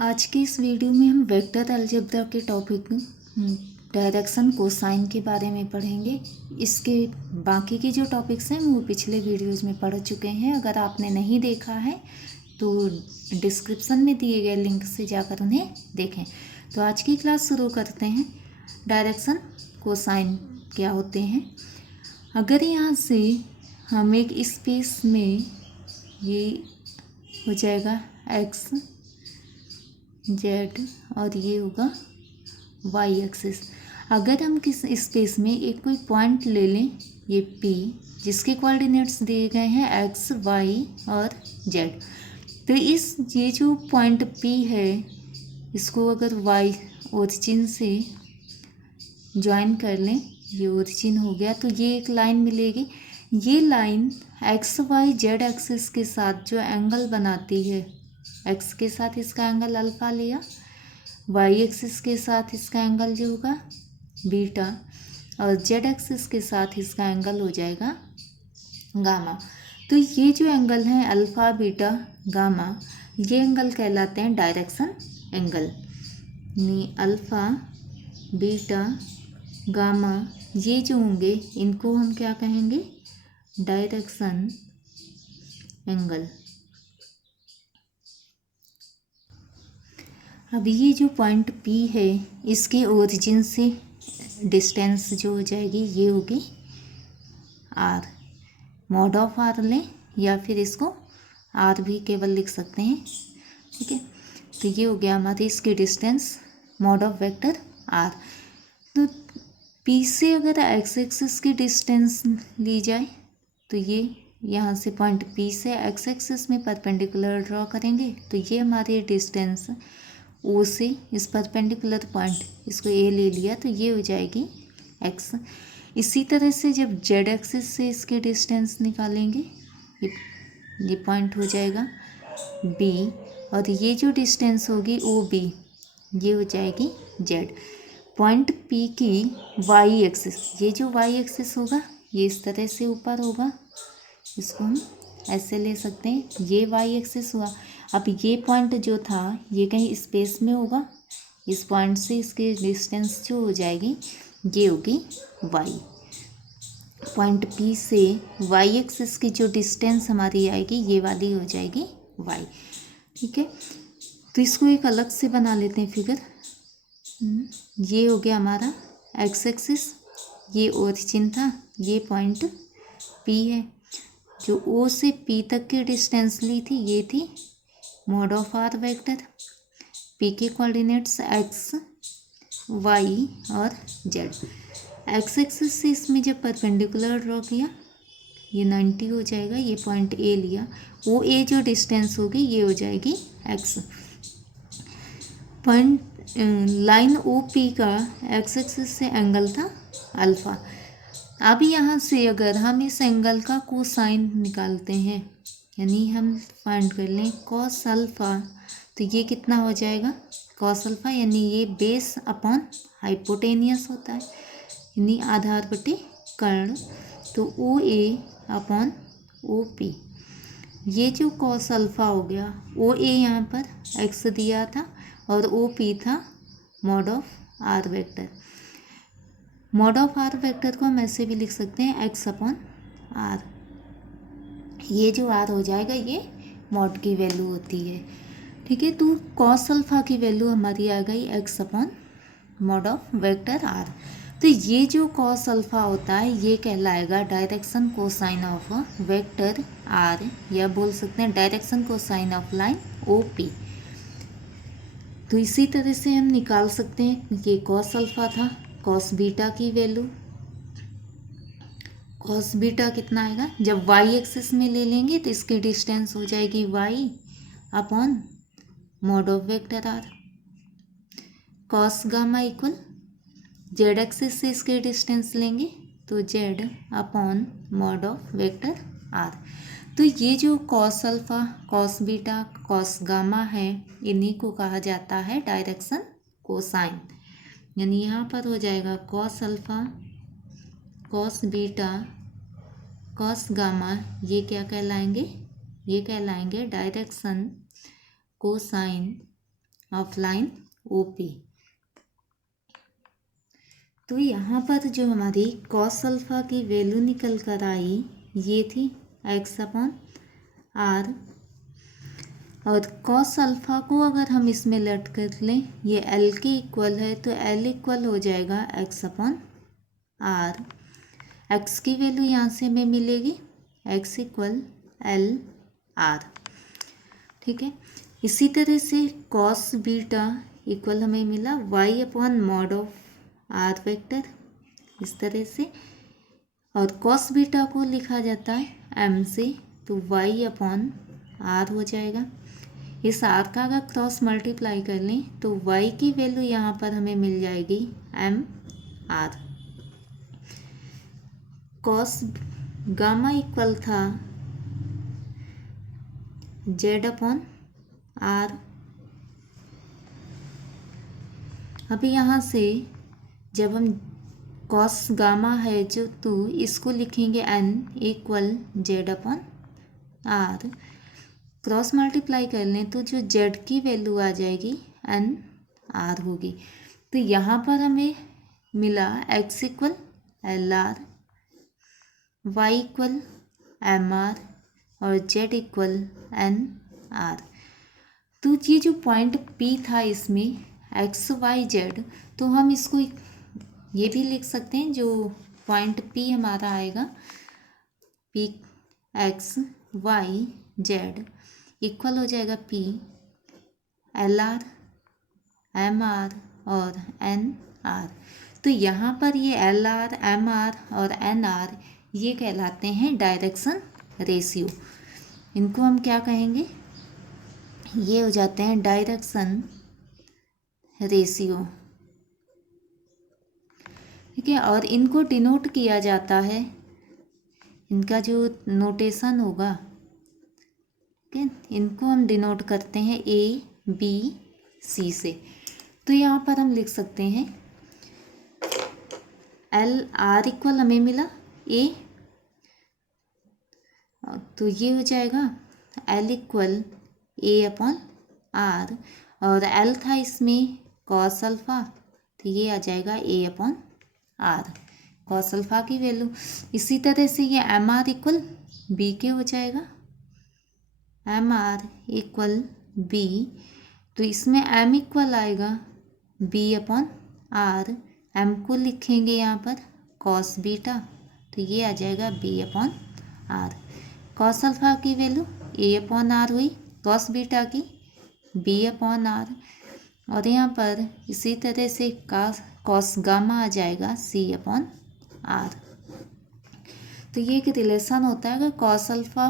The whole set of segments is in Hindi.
आज की इस वीडियो में हम वेक्टर अलजेब्रा के टॉपिक डायरेक्शन कोसाइन के बारे में पढ़ेंगे। इसके बाकी के जो टॉपिक्स हैं वो पिछले वीडियोज़ में पढ़ चुके हैं। अगर आपने नहीं देखा है तो डिस्क्रिप्शन में दिए गए लिंक से जाकर उन्हें देखें। तो आज की क्लास शुरू करते हैं। डायरेक्शन कोसाइन क्या होते हैं। अगर यहाँ से हम एक स्पेस में, ये हो जाएगा एक्स जेड और ये होगा वाई एक्सिस। अगर हम किस स्पेस में एक कोई पॉइंट ले लें, ये पी, जिसके कोऑर्डिनेट्स दिए गए हैं एक्स वाई और जेड, तो ये जो पॉइंट पी है, इसको अगर वाई ओरिजिन से ज्वाइन कर लें, ये ओरिजिन हो गया, तो ये एक लाइन मिलेगी। ये line X Y Z axis के साथ जो एंगल बनाती है, एक्स के साथ इसका एंगल अल्फा लिया, वाई एक्सिस के साथ इसका एंगल जो होगा बीटा, और जेड एक्सिस के साथ इसका एंगल हो जाएगा गामा। तो ये जो एंगल हैं अल्फा बीटा गामा, ये एंगल कहलाते हैं डायरेक्शन एंगल। यानी अल्फा बीटा गामा ये जो होंगे, इनको हम क्या कहेंगे, डायरेक्शन एंगल। अब ये जो पॉइंट P है, इसके ओरिजिन से डिस्टेंस जो हो जाएगी ये होगी R। मॉड ऑफ R लें या फिर इसको R भी केवल लिख सकते हैं, ठीक है। तो ये हो गया हमारी इसकी distance, mod of vector R। तो P से अगर एक्स एक्सिस की डिस्टेंस ली जाए, तो ये यहाँ से पॉइंट P से एक्स एक्सिस में परपेंडिकुलर ड्रॉ करेंगे, तो ये हमारी डिस्टेंस ओ से इस परपेंडिकुलर पॉइंट, इसको ए ले लिया, तो ये हो जाएगी एक्स। इसी तरह से जब जेड एक्सिस से इसके डिस्टेंस निकालेंगे, ये पॉइंट हो जाएगा बी, और ये जो डिस्टेंस होगी ओ बी, ये हो जाएगी जेड। पॉइंट पी की वाई एक्सिस, ये जो वाई एक्सिस होगा ये इस तरह से ऊपर होगा, इसको हम ऐसे ले सकते हैं, ये वाई एक्सिस हुआ। अब ये पॉइंट जो था ये कहीं स्पेस में होगा, इस पॉइंट से इसकी डिस्टेंस जो हो जाएगी ये होगी वाई। पॉइंट पी से वाई एक्सिस की जो डिस्टेंस हमारी आएगी ये वाली हो जाएगी वाई, ठीक है। तो इसको एक अलग से बना लेते हैं फिगर। ये हो गया हमारा एक्स एक्सिस, ये ओरिजिन था, ये पॉइंट पी है। जो ओ से पी तक की डिस्टेंस ली थी ये थी mod of R vector. P के कोऑर्डिनेट्स एक्स वाई और जेड। एक्स एक्सिस से इसमें जब परपेंडिकुलर ड्रॉ किया, ये 90 हो जाएगा, ये पॉइंट ए लिया, ओ ए जो डिस्टेंस होगी ये हो जाएगी X. Point line O P का एक्स एक्सिस से एंगल था अल्फा। अब यहाँ से अगर हम इस एंगल का कोसाइन निकालते हैं, यानी हम फाइंड कर लें कॉस अल्फ़ा, तो ये कितना हो जाएगा कॉस अल्फ़ा, यानी ये बेस अपॉन हाइपोटेनियस होता है, यानी आधार बटे कर्ण। तो ओ ए अपॉन ओ पी, ये जो कॉस अल्फ़ा हो गया, ओ ए यहाँ पर एक्स दिया था और ओ पी था mod of R vector. Mod of R vector को हम ऐसे भी लिख सकते हैं एक्स अपॉन आर। ये जो आर हो जाएगा ये मॉड की वैल्यू होती है, ठीक है। तो कॉस अल्फा की वैल्यू हमारी आ गई X upon mod of vector R. तो ये जो कॉस अल्फा होता है ये कहलाएगा direction cosine of vector R, या बोल सकते हैं direction cosine of line O P. तो इसी तरह से हम निकाल सकते हैं, ये कॉस अल्फा था, कॉस बीटा की वैल्यू, कॉस बीटा कितना आएगा, जब वाई एक्सिस में ले लेंगे तो इसकी डिस्टेंस हो जाएगी Y upon mod of vector R. Cos gamma equal Z axis से इसकी डिस्टेंस लेंगे तो Z upon mod of vector R. तो ये जो cos alpha, cos beta, cos gamma है, इन्हीं को कहा जाता है डायरेक्शन कोसाइन। यानी यहाँ पर हो जाएगा cos alpha, cos beta, cos gamma, ये क्या कहलाएंगे, ये कहलाएंगे direction cosine of line O P. तो यहाँ पर जो हमारी कॉस अल्फा की वैल्यू निकल कर आई ये थी एक्स अपॉन आर, और कॉस अल्फा को अगर हम इसमें लट कर लें ये एल के इक्वल है, तो एल इक्वल हो जाएगा एक्स अपॉन आर। एक्स की वैल्यू यहाँ से हमें मिलेगी एक्स इक्वल एल आर। ठीक है, इसी तरह से कॉस बीटा इक्वल हमें मिला Y upon mod of R vector, इस तरह से। और कॉस बीटा को लिखा जाता है एम से, तो वाई अपॉन आर हो जाएगा। इस आर का अगर क्रॉस मल्टीप्लाई कर लें तो वाई की वैल्यू यहाँ पर हमें मिल जाएगी M R. Cos gamma equal था जेड अपॉन आर। अभी यहाँ से जब हम कॉस गामा है जो, तो इसको लिखेंगे N equal Z upon R. Cross multiply कर लें तो जो जेड की वैल्यू आ जाएगी एन आर होगी। तो यहाँ पर हमें मिला X equal L R, Y equal M R और जेड इक्वल एन आर। तो ये जो पॉइंट पी था इसमें एक्स वाई जेड, तो हम इसको ये भी लिख सकते हैं, जो पॉइंट पी हमारा आएगा P X Y Z equal हो जाएगा P L R M R और एन आर। तो यहाँ पर ये एल आर एम आर और एन आर ये कहलाते हैं डायरेक्शन रेशियो। इनको हम क्या कहेंगे, ये हो जाते हैं डायरेक्शन रेशियो। ठीक है, और इनको डिनोट किया जाता है, इनका जो नोटेशन होगा, ठीक है, इनको हम डिनोट करते हैं ए बी सी से। तो यहाँ पर हम लिख सकते हैं एल आर इक्वल हमें मिला ए, तो ये हो जाएगा L equal A upon R, और एल था इसमें कॉस अल्फा, तो ये आ जाएगा A upon R cos alpha की वैल्यू। इसी तरह से ये एम आर इक्वल बी के हो जाएगा, एम आर इक्वल बी, तो इसमें एम इक्वल आएगा बी अपॉन आर। एम को लिखेंगे यहाँ पर कॉस बीटा, तो ये आ जाएगा B upon R. Cos alpha की वैल्यू ए अपॉन आर हुई, कॉस बीटा की बी अपॉन आर, और यहाँ पर इसी तरह से कॉस गामा आ जाएगा सी अपॉन आर। तो ये एक रिलेशन होता है, अगर कॉस अल्फा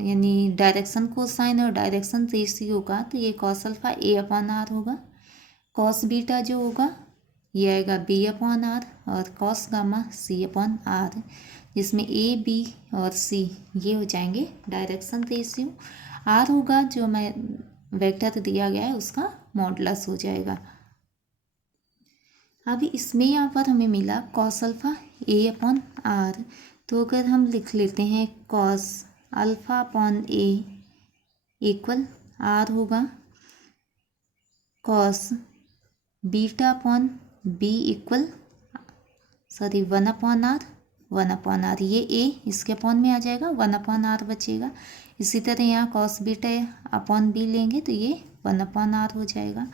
यानी डायरेक्शन कोसाइन और डायरेक्शन रेशियो का, तो ये cos alpha A upon R होगा। कॉस बीटा जो होगा ये आएगा बी अपॉन आर, और cos gamma C upon R, जिसमें ए बी और सी ये हो जाएंगे डायरेक्शन रेशियो। आर होगा जो हमें वेक्टर दिया गया है उसका मॉडुलस हो जाएगा। अभी इसमें यहाँ पर हमें मिला cos alpha A upon R, तो अगर हम लिख लेते हैं cos alpha upon A equal R होगा cos beta upon B equal one upon R, ये ए इसके अपॉन में आ जाएगा, वन अपॉन आर बचेगा। इसी तरह यहाँ कॉस बीटा अपॉन बी लेंगे तो ये वन अपॉन आर हो जाएगा,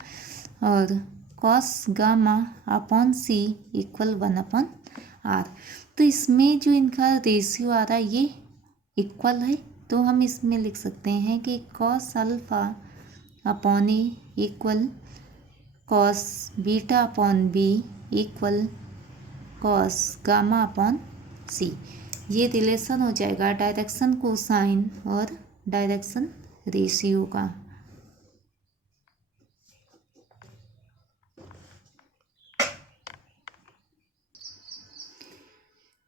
और cos gamma upon C equal one upon R. तो इसमें जो इनका रेशियो आ रहा है ये इक्वल है, तो हम इसमें लिख सकते हैं कि cos alpha upon A equal cos beta upon B equal cos gamma upon C. ये रिलेशन हो जाएगा डायरेक्शन कोसाइन और डायरेक्शन रेशियो का।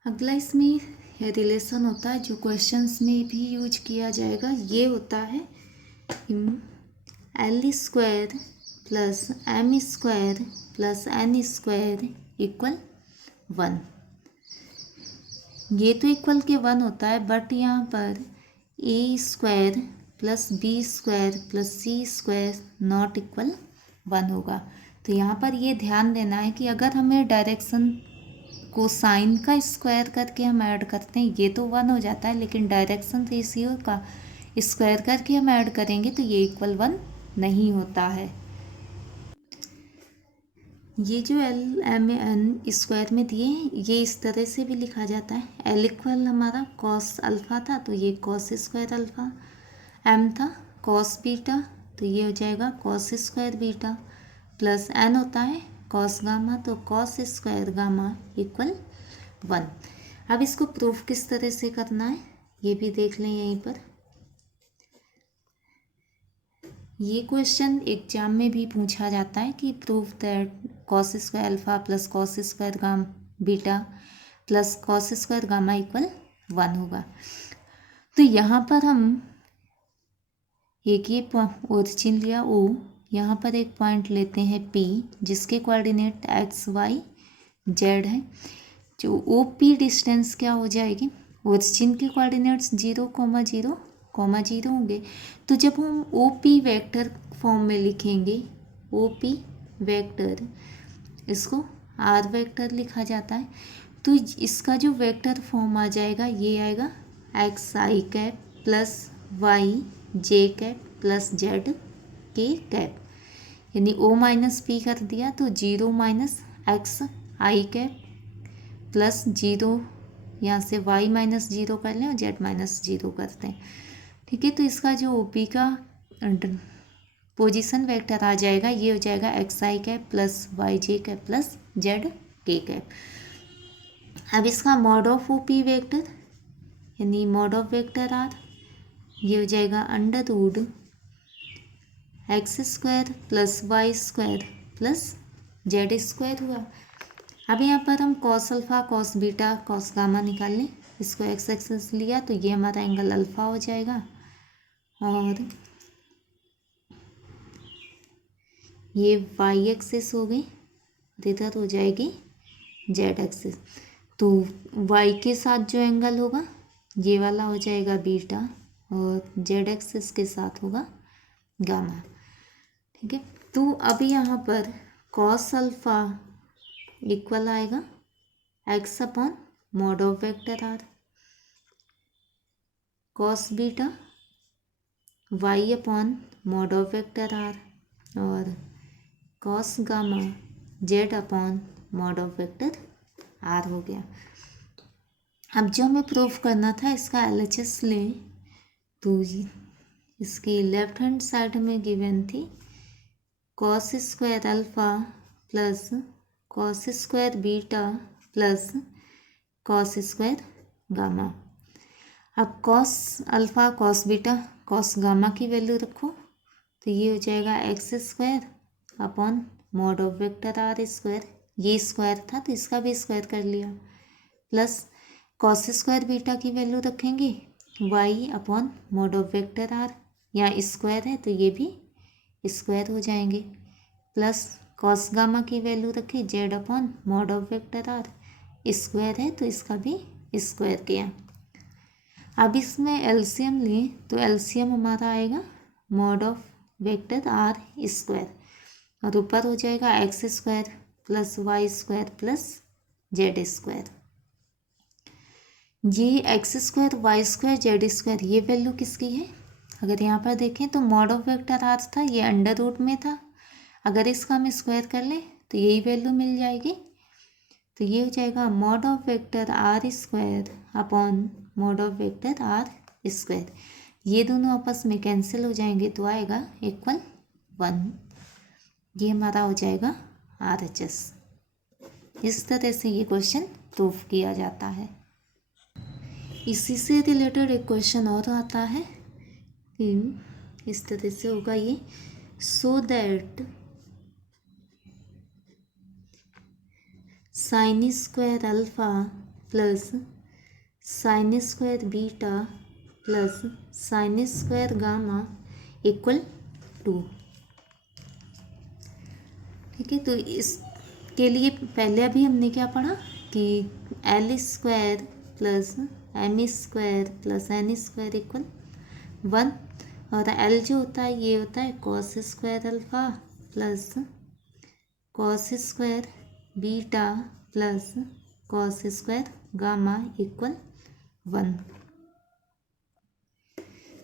अगला इसमें रिलेशन होता है जो क्वेश्चंस में भी यूज किया जाएगा, ये होता है L square plus M square plus N square equal one. ये तो इक्वल के वन होता है, बट यहाँ पर A square plus B square plus C square not equal 1 होगा। तो यहाँ पर ये ध्यान देना है कि अगर हमें डायरेक्शन को साइन का स्क्वायर करके हम ऐड करते हैं ये तो 1 हो जाता है, लेकिन डायरेक्शन रेशियो का स्क्वायर करके हम ऐड करेंगे तो ये इक्वल 1 नहीं होता है। ये जो एल एम एन स्क्वायर में दिए हैं ये इस तरह से भी लिखा जाता है। एल इक्वल हमारा कॉस अल्फ़ा था तो ये कॉस स्क्वायर अल्फ़ा, एम था कॉस बीटा तो ये हो जाएगा cos square beta, plus N होता है कॉस गामा तो कॉस स्क्वायर गामा इक्वल 1। अब इसको प्रूफ किस तरह से करना है ये भी देख लें यहीं पर। ये क्वेश्चन एग्जाम में भी पूछा जाता है कि proof that cos square alpha plus cos square gamma beta plus cos square gamma equal 1 होगा। तो यहाँ पर हम एक ये ओरिजिन लिया ओ, यहाँ पर एक पॉइंट लेते हैं पी जिसके कोऑर्डिनेट एक्स वाई जेड है। जो ओ पी डिस्टेंस क्या हो जाएगी, ओरिजिन के कोऑर्डिनेट्स 0,0,0 होंगे। तो जब हम ओ पी वैक्टर फॉर्म में लिखेंगे ओ पी वैक्टर, इसको आर वेक्टर लिखा जाता है, तो इसका जो वेक्टर फॉर्म आ जाएगा ये आएगा एक्स आई कैप प्लस वाई जे कैप प्लस जेड के कैप, यानी ओ माइनस पी कर दिया तो 0 माइनस एक्स आई कैप प्लस 0, यहाँ से y माइनस 0 कर लें और z माइनस 0 करते हैं। ठीक है, तो इसका जो ओ पी का पोजीशन वेक्टर आ जाएगा ये हो जाएगा एक्स आई कैप प्लस वाई जे कैप प्लस जेड के कैप। अब इसका mod of O P vector यानी मॉड ऑफ वेक्टर आर ये हो जाएगा under root X square plus Y square plus Z square हुआ। अब यहाँ पर हम cos alpha cos beta cos gamma निकाल लें, इसको एक्स एक्सिस लिया तो ये हमारा एंगल अल्फ़ा हो जाएगा और ये वाई एक्सिस हो गई, इधर हो जाएगी जेड एक्सिस। तो वाई के साथ जो एंगल होगा ये वाला हो जाएगा बीटा और जेड एक्सिस के साथ होगा गामा। ठीक है, तो अभी यहाँ पर कॉस अल्फ़ा इक्वल आएगा X upon mod of vector R, cos beta Y upon mod of vector R और cos gamma Z upon mod of vector R हो गया। अब जो हमें प्रूफ करना था इसका एलएचएस लें तो इसकी लेफ्ट हैंड साइड में गिवन थी cos square alpha plus cos square beta plus cos square gamma. अब cos alpha cos beta cos gamma की वैल्यू रखो तो ये हो जाएगा X square upon mod of vector R square, ये स्क्वायर था तो इसका भी स्क्वायर कर लिया, प्लस कॉस स्क्वायर बीटा की वैल्यू रखेंगे Y upon mod of vector R, यहाँ स्क्वायर है तो ये भी स्क्वायर हो जाएंगे, प्लस कॉस गामा की वैल्यू रखी Z upon mod of vector R, square है तो इसका भी स्क्वायर किया। अब इसमें एलसीएम लें तो एलसीएम हमारा आएगा mod of vector R square और ऊपर हो जाएगा X square plus Y square plus Z square. ये X square Y square Z square ये वैल्यू किसकी है, अगर यहाँ पर देखें तो मॉड ऑफ वेक्टर आर था ये अंडर रूट में था, अगर इसका हम स्क्वायर कर लें तो यही वैल्यू मिल जाएगी। तो ये हो जाएगा mod of vector R square upon mod of vector R square, ये दोनों आपस में कैंसिल हो जाएंगे तो आएगा इक्वल 1, ये हमारा हो जाएगा RHS। इस तरह से ये क्वेश्चन प्रूफ किया जाता है। इसी से रिलेटेड एक क्वेश्चन और आता है कि इस तरह से होगा ये, so that sine square alpha plus sine square beta plus sine square gamma equal 2। ठीक है, तो इसके लिए पहले अभी हमने क्या पढ़ा कि L square plus M square plus N square equal 1 और एल जो होता है ये होता है cos square alpha plus cos square beta plus cos square gamma equal 1।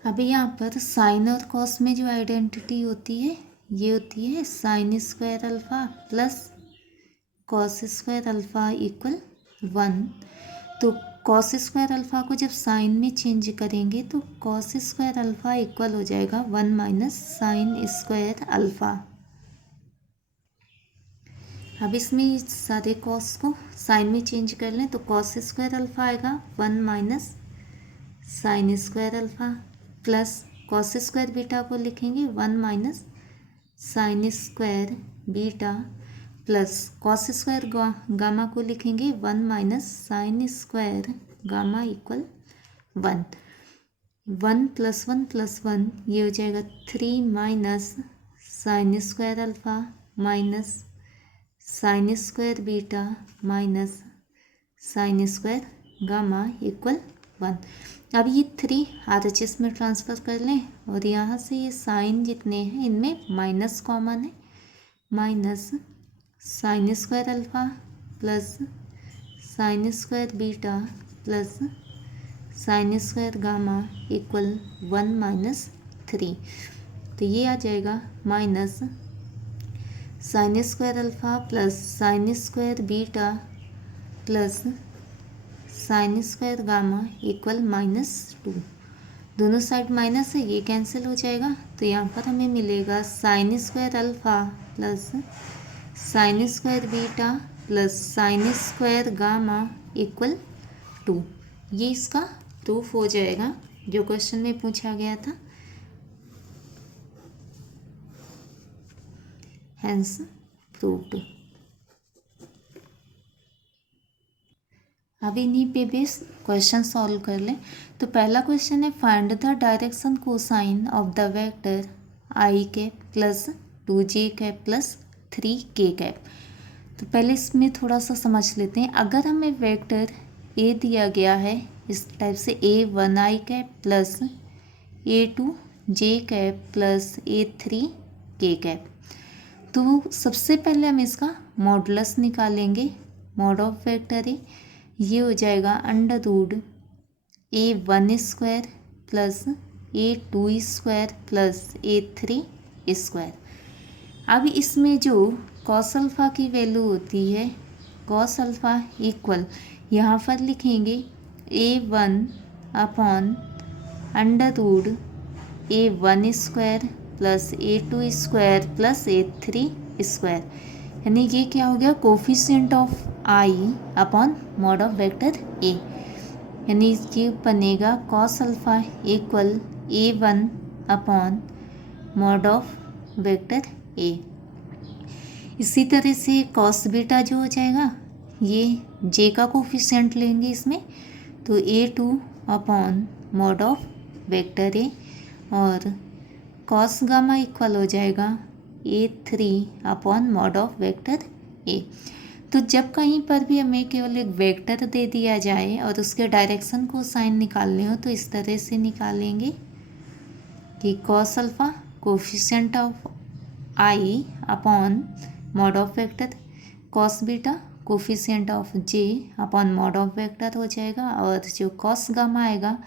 अभी यहाँ पर साइन और कॉस में जो आइडेंटिटी होती है ये होती है sine square alpha plus cos square alpha equal 1। तो कॉस स्क्वायर अल्फ़ा को जब साइन में चेंज करेंगे तो कॉस स्क्वायर अल्फ़ा इक्वल हो जाएगा 1 माइनस साइन स्क्वायर अल्फ़ा। अब इसमें सारे कॉस को साइन में चेंज कर लें तो कॉस स्क्वायर अल्फ़ा आएगा 1 minus sine square alpha plus cos square beta को लिखेंगे 1 minus sine square beta plus cos square gamma को लिखेंगे 1 minus sine square gamma equal 1। 1 plus 1 ये हो जाएगा 3 minus sine square alpha minus sine square beta minus sine square gamma equal 1। अब ये 3 RHS में ट्रांसफ़र कर लें और यहाँ से ये साइन जितने हैं इनमें माइनस कॉमन है, minus sine square alpha plus sine square beta plus sine square gamma equal 1 minus 3। तो ये आ जाएगा minus sine square alpha plus sine square beta plus sine square gamma equal -2। दोनों साइड माइनस है, ये कैंसिल हो जाएगा। तो यहाँ पर हमें मिलेगा sine square alpha plus sine square beta plus sine square gamma equal 2। ये इसका प्रूफ हो जाएगा जो क्वेश्चन में पूछा गया था। Hence proved. अब इन्हीं पे बेस क्वेश्चन सॉल्व कर लें। तो पहला क्वेश्चन है find the direction cosine of the vector I cap plus 2j cap plus 3k cap. तो पहले इसमें थोड़ा सा समझ लेते हैं। अगर हमें वेक्टर ए दिया गया है इस टाइप से a1i cap plus a2j cap plus a3k cap, तो सबसे पहले हम इसका मॉडुलस निकालेंगे। मॉड ऑफ वेक्टर ए ये हो जाएगा √a1 square plus a2 square plus a3 square. अब इसमें जो कॉस अल्फ़ा की वैल्यू होती है कॉस अल्फ़ा इक्वल यहाँ पर लिखेंगे a1 upon √a1 square plus a2 square plus a3 square, यानी ये क्या हो गया coefficient of I upon mod of vector ए, यानी ये बनेगा cos alpha equal a1 upon mod of vector ए। इसी तरह से कॉस बीटा जो हो जाएगा ये जे का कोफिशिएंट लेंगे इसमें, तो a2 upon mod of vector ए और कॉस गामा इक्वल हो जाएगा a3 upon mod of vector ए। तो जब कहीं पर भी हमें केवल एक वेक्टर दे दिया जाए और उसके डायरेक्शन को साइन निकालने हो तो इस तरह से निकालेंगे कि cos alpha coefficient of I upon mod of vector, cos beta coefficient of J upon mod of vector हो जाएगा और जो कॉस गामा आएगा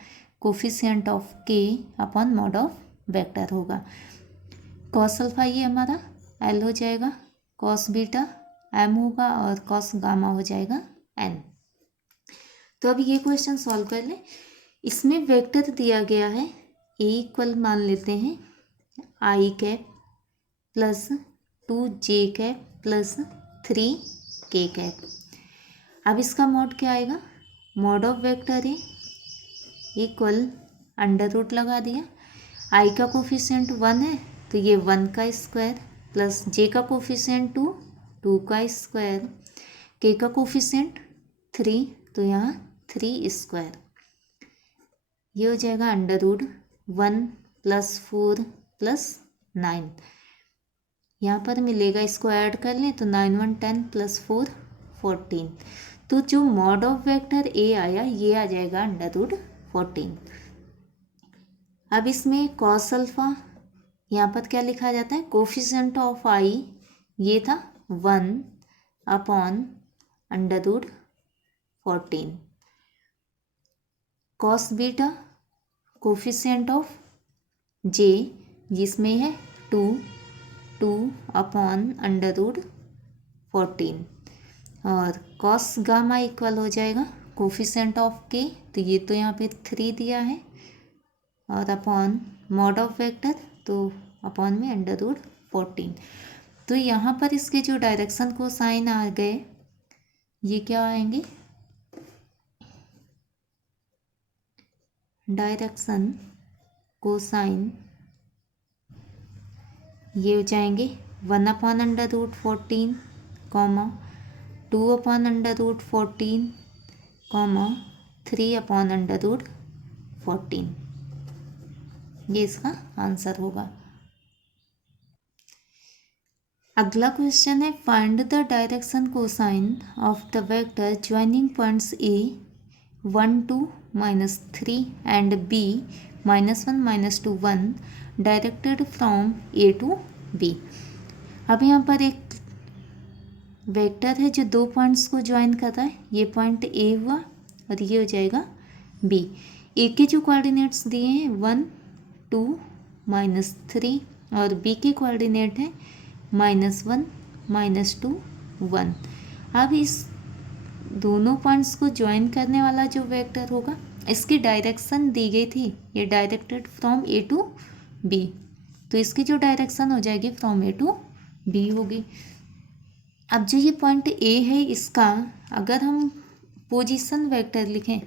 कोफिशिएंट ऑफ के अपॉन मॉड ऑफ वेक्टर होगा। कॉस अल्फ़ा ये हमारा एल हो जाएगा, कॉस बीटा एम होगा और कॉस गामा हो जाएगा एन। तो अब ये क्वेश्चन सॉल्व कर लें। इसमें वेक्टर दिया गया है ए इक्वल मान लेते हैं I cap plus 2j cap plus 3k cap. अब इसका मॉड क्या आएगा, mod of vector A equal √ लगा दिया, आई का कोफिशिएंट 1 है तो ये 1 का स्क्वायर प्लस जे का कोफिशिएंट 2 का स्क्वायर, के का कोफिशिएंट 3 तो यहाँ 3 स्क्वायर, ये हो जाएगा √1 + 4 + 9। यहाँ पर मिलेगा, इसको ऐड कर लें तो 9 1 10 + 4 14। तो जो मॉड ऑफ वेक्टर ए आया ये आ जाएगा √14। अब इसमें कॉस अल्फा, यहाँ पर क्या लिखा जाता है, कोफिशिएंट ऑफ आई ये था 1/√14। कॉस बीटा कोफिशिएंट ऑफ जे जिसमें है 2/√14 और कॉस गामा इक्वल हो जाएगा कोफिशिएंट ऑफ के, तो ये तो यहाँ पे 3 दिया है, और अपॉन मॉड ऑफ वेक्टर तो अपॉन में √14। तो यहाँ पर इसके जो डायरेक्शन को साइन आ गए ये क्या आएंगे, डायरेक्शन को साइन ये हो जाएंगे 1/√14, 2/√14, 3/√14। ये इसका आंसर होगा। अगला क्वेश्चन है find the direction cosine of the vector joining points A 1 2 -3 and B -1 -2 1 directed from A to B. अब यहाँ पर एक वेक्टर है जो 2 पॉइंट्स को ज्वाइन कर रहा है, ये पॉइंट ए हुआ और ये हो जाएगा बी। ए के जो कोऑर्डिनेट्स दिए हैं 1 2 -3 और बी के कोऑर्डिनेट है -1 -2 1। अब इस दोनों पॉइंट्स को ज्वाइन करने वाला जो वेक्टर होगा इसकी डायरेक्शन दी गई थी, ये directed from A to B, तो इसकी जो डायरेक्शन हो जाएगी फ्रॉम ए टू बी होगी। अब जो ये पॉइंट ए है इसका अगर हम पोजीशन वेक्टर लिखें,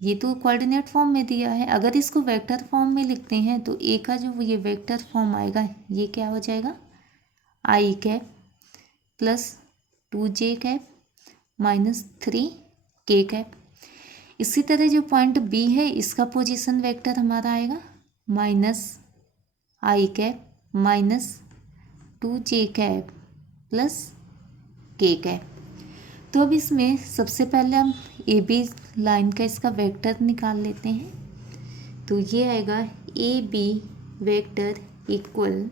ये तो कोऑर्डिनेट फॉर्म में दिया है, अगर इसको वेक्टर फॉर्म में लिखते हैं तो ए का जो ये वेक्टर फॉर्म आएगा ये क्या हो जाएगा, I cap plus 2j cap -3 k cap. इसी तरह जो पॉइंट बी है इसका पोजीशन वेक्टर हमारा आएगा -i cap -2j cap plus k cap. तो अब इसमें सबसे पहले हम ए बी लाइन का इसका वेक्टर निकाल लेते हैं, तो ये आएगा A B vector equal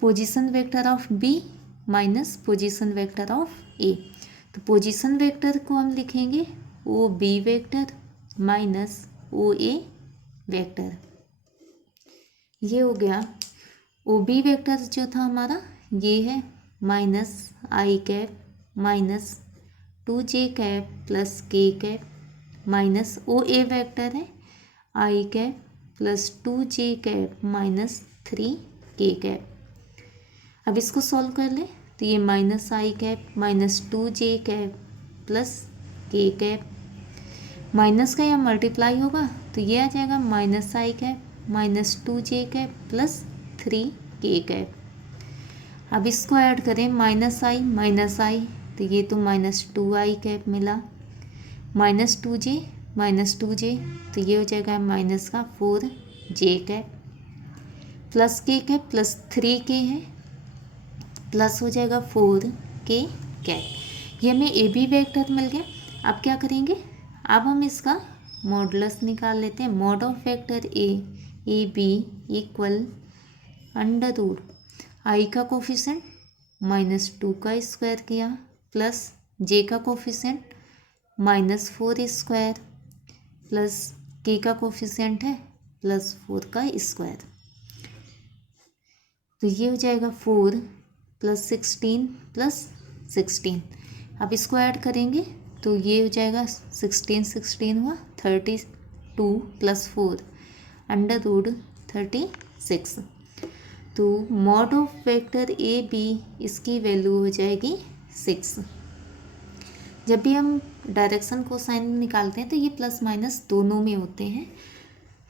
position vector of B minus position vector of A. तो पोजीशन वेक्टर को हम लिखेंगे O B vector minus O A vector. ये हो गया ओ बी वेक्टर जो था हमारा ये है -i cap -2j cap plus k cap minus O A vector है i cap plus 2j cap -3k cap. अब इसको सॉल्व कर ले तो ये -i cap -2j cap plus k cap, minus का यहाँ मल्टीप्लाई होगा तो ये आ जाएगा -i cap -2j cap plus 3k cap. अब इसको ऐड करें -i तो ये तो -2i कैप मिला, -2j तो ये हो जाएगा माइनस का 4j cap plus k cap plus 3k है प्लस हो जाएगा 4k कैप। ये हमें ए बी वेक्टर मिल गया। अब क्या करेंगे, अब हम इसका मॉडुलस निकाल लेते हैं। Mod of vector A B equal √i का कोफिशिएंट -2 का स्क्वायर किया प्लस j का कोफिशिएंट -4 स्क्वायर प्लस k का कोफिशिएंट है +4 का स्क्वायर। तो ये हो जाएगा 4 + 16 + 16। अब इसको ऐड करेंगे तो ये हो जाएगा 16 हुआ 32 + 4 √36। तो mod of vector A B इसकी वैल्यू हो जाएगी 6। जब भी हम डायरेक्शन को साइन निकालते हैं तो ये प्लस माइनस दोनों में होते हैं।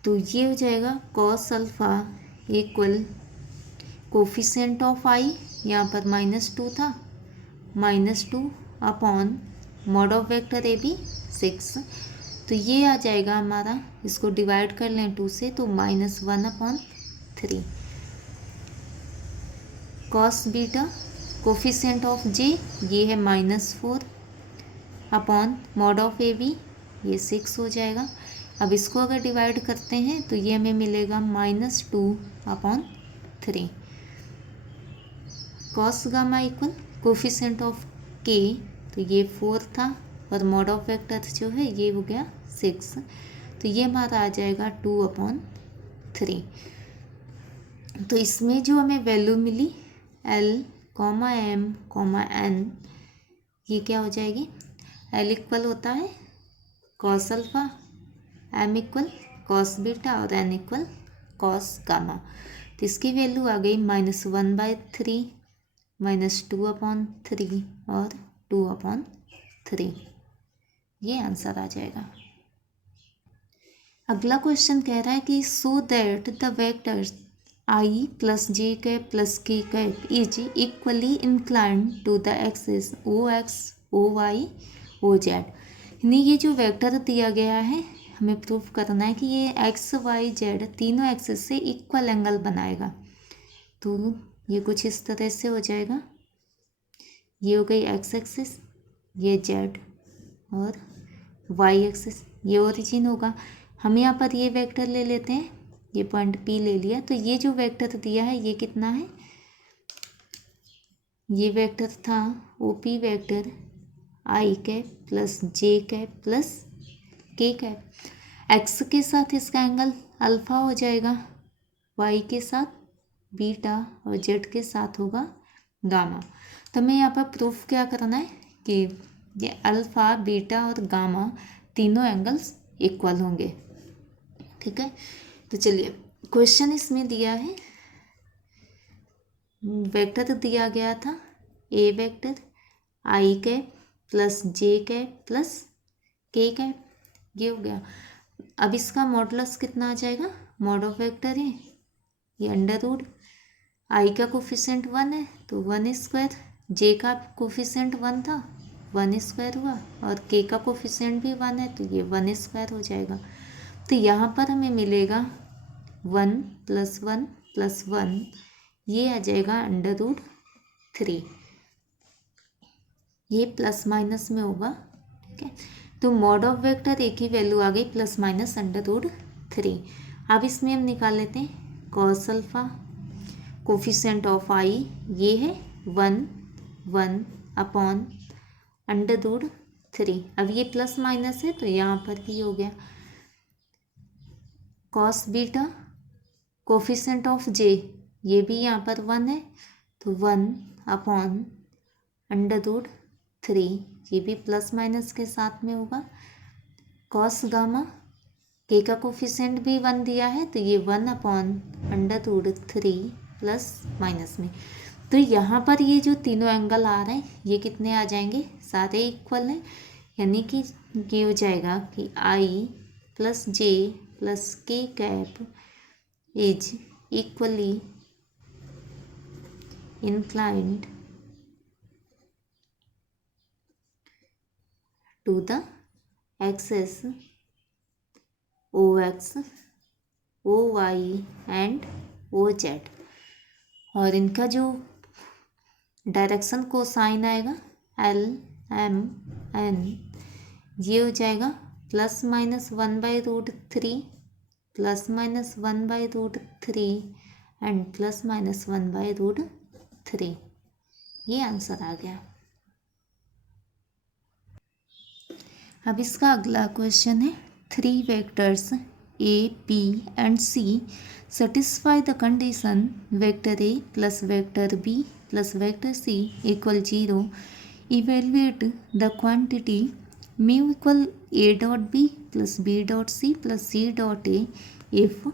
तो ये हो जाएगा cos alpha equal coefficient of I, यहाँ पर -2 था, -2 upon mod of vector A B 6। तो ये आ जाएगा हमारा, इसको डिवाइड कर लें 2 से तो -1/3 cos beta coefficient of J ये है -4 upon mod of A B ये 6 हो जाएगा। अब इसको अगर डिवाइड करते हैं तो ये हमें मिलेगा -2/3। Cos gamma equal coefficient of के, तो ये 4 था और मॉड ऑफ वेक्टर जो है ये हो गया 6, तो ये हमारा आ जाएगा 2/3। तो इसमें जो हमें वैल्यू मिली L, M, N, ये क्या हो जाएगी? L इक्वल होता है cos alpha, M equal cos beta और N इक्वल कॉस गामा। तो इसकी वैल्यू आ गई -1/3, -2/3 और 2/3। ये आंसर आ जाएगा। अगला क्वेश्चन कह रहा है कि so that the vectors I + j + k is equally inclined to the axis OX, OY, OZ। यानी ये जो वेक्टर दिया गया है हमें प्रूफ करना है कि ये X, Y, Z तीनों एक्सिस से इक्वल एंगल बनाएगा। तो ये कुछ इस तरह से हो जाएगा, ये हो गई X एक्सिस, ये Z और Y एक्सिस, ये ओरिजिन होगा। हम यहाँ पर ये वेक्टर ले लेते हैं, ये पॉइंट P ले लिया। तो ये जो वेक्टर दिया है ये कितना है? ये वेक्टर था OP vector I + J + K। X के साथ इसका एंगल अल्फ़ा हो जाएगा, Y के साथ बीटा और Z के साथ होगा गामा। तो हमें यहाँ पर प्रूफ क्या करना है कि ये अल्फ़ा, बीटा और गामा तीनों एंगल्स इक्वल होंगे। ठीक है, तो चलिए क्वेश्चन इसमें दिया है, वेक्टर दिया गया था A vector I + J + K, ये हो गया। अब इसका मॉडुलस कितना आ जाएगा? मॉड ऑफ वेक्टर है ये √ I का कोफिशिएंट 1 है तो 1², J का कोफिशिएंट 1 था 1² हुआ और K का कोफिशिएंट भी 1 है तो ये 1² हो जाएगा। तो यहाँ पर हमें मिलेगा 1 + 1 + 1, ये आ जाएगा √3, ये प्लस माइनस में होगा। ठीक है, तो मॉड ऑफ वेक्टर एक ही वैल्यू आ गई ±√3। अब इसमें हम निकाल लेते हैं cos alpha, coefficient of I ये है 1 √3। अब ये प्लस माइनस है तो यहाँ पर भी हो गया। Cos beta, coefficient of J ये भी यहाँ पर 1 है तो 1/√3, ये भी प्लस माइनस के साथ में होगा। कॉस गामा, K का कोफिशिएंट भी 1 दिया है तो ये 1/√3 प्लस माइनस में। तो यहाँ पर ये जो तीनों एंगल आ रहे हैं ये कितने आ जाएंगे? सारे इक्वल हैं, यानी कि ये हो जाएगा कि I + J + K is equally inclined to the axis OX, OY and OZ, और इनका जो डायरेक्शन कोसाइन आएगा L, M, N, ये हो जाएगा ±1/√3 ±1/√3 एंड ±1/√3। ये आंसर आ गया। अब इसका अगला क्वेश्चन है 3 vectors A, P and C satisfy the condition vector A plus vector B plus vector C equal 0. Evaluate the quantity mu equal A dot B plus B dot C plus C dot A if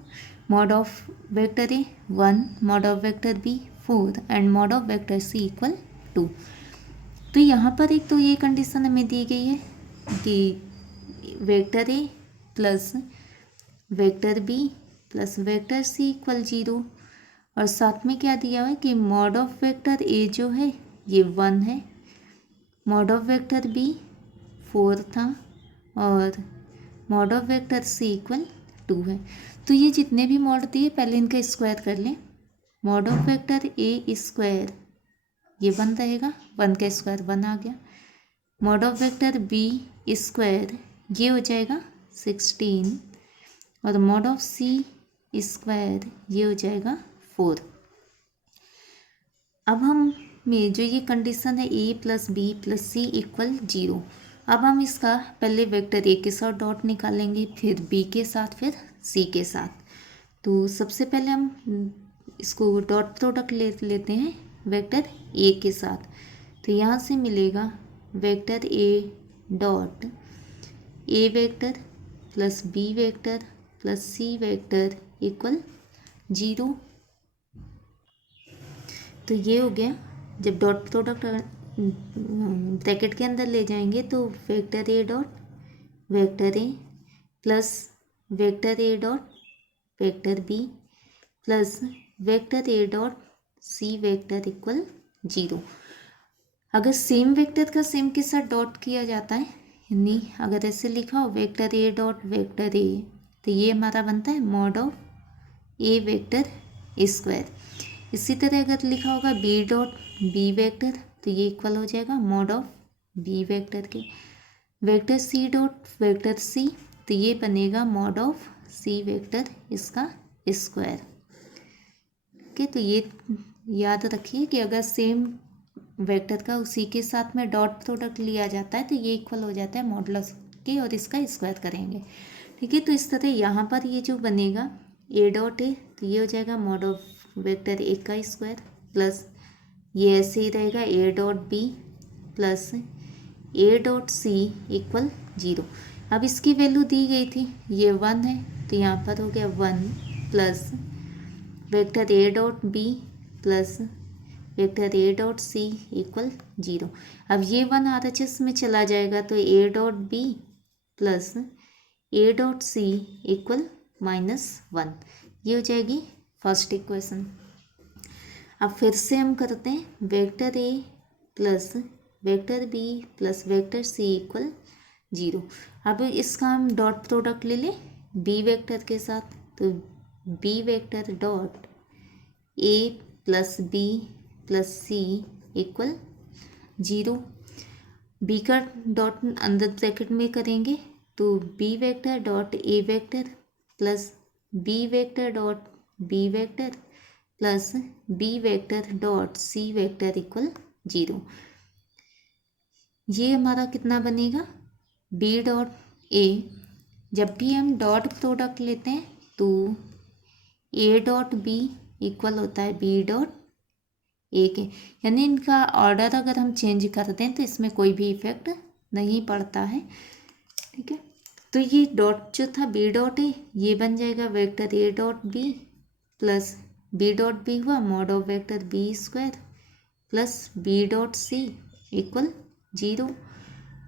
mod of vector A 1, mod of vector B 4 and mod of vector C equal 2. तो यहाँ पर एक तो ये कंडीशन हमें दी गई है कि vector A plus vector B plus vector C equal 0, और साथ में क्या दिया हुआ है कि मॉड ऑफ वेक्टर A जो है ये 1 है, मॉड ऑफ वेक्टर B 4 था और mod of vector C equal 2 है। तो ये जितने भी मॉड दिए पहले इनका स्क्वायर कर लें। Mod of vector A square ये 1 रहेगा, 1 का स्क्वायर 1 आ गया। Mod of vector B square ये हो जाएगा 16 और मॉड ऑफ सी स्क्वायर ये हो जाएगा 4। अब हम में जो ये कंडीशन है ए plus B plus C equal 0, अब हम इसका पहले वेक्टर ए के साथ डॉट निकालेंगे, फिर बी के साथ, फिर सी के साथ। तो सबसे पहले हम इसको डॉट प्रोडक्ट लेते हैं वेक्टर ए के साथ। तो यहाँ से मिलेगा वेक्टर ए डॉट ए vector plus B vector plus C vector equal 0। तो ये हो गया। जब डॉट प्रोडक्ट ब्रैकेट के अंदर ले जाएंगे तो vector A dot vector A plus vector A dot vector B plus vector A dot C vector equal 0। अगर सेम वेक्टर का सेम के साथ डॉट किया जाता है, यानी अगर ऐसे लिखा हो वेक्टर ए डॉट वेक्टर ए, तो ये हमारा बनता है mod of A vector square. इसी तरह अगर लिखा होगा बी डॉट बी वेक्टर, तो ये इक्वल हो जाएगा मॉड ऑफ बी वेक्टर के। Vector C dot vector C, तो ये बनेगा मॉड ऑफ सी वेक्टर इसका स्क्वायर। ओके, तो ये याद रखिए कि अगर सेम वेक्टर का उसी के साथ में डॉट प्रोडक्ट लिया जाता है तो ये इक्वल हो जाता है मॉडुलस के, और इसका स्क्वायर करेंगे। ठीक है, तो इस तरह यहाँ पर ये जो बनेगा ए डॉट ए, तो ये हो जाएगा मॉड ऑफ वेक्टर ए का स्क्वायर प्लस ये ऐसे ही रहेगा A dot B plus A dot C equal 0। अब इसकी वैल्यू दी गई थी, ये 1 है, तो यहाँ पर हो गया 1 प्लस वेक्टर ए डॉट बी प्लस वेक्टर ए डॉट सी इक्वल 0। अब ये 1 RHS में चला जाएगा तो A dot B plus A dot C equal -1, ये हो जाएगी फर्स्ट इक्वेशन। अब फिर से हम करते हैं vector A plus vector B plus vector C equal 0। अब इसका हम डॉट प्रोडक्ट ले लें बी वेक्टर के साथ, तो B vector dot A plus B plus C equal 0। बी का डॉट अंदर ब्रैकेट में करेंगे तो बी वेक्टर डॉट ए vector plus B vector dot B vector plus B vector dot C vector equal 0। ये हमारा कितना बनेगा बी डॉट ए। जब भी हम डॉट प्रोडक्ट लेते हैं तो ए डॉट बी इक्वल होता है बी डॉट ए के, यानी इनका ऑर्डर अगर हम चेंज कर दें तो इसमें कोई भी इफेक्ट नहीं पड़ता है। ठीक है, तो ये डॉट जो था बी डॉट ए, ये बन जाएगा वेक्टर ए dot B plus B dot B हुआ mod of vector B square plus B dot C equal 0।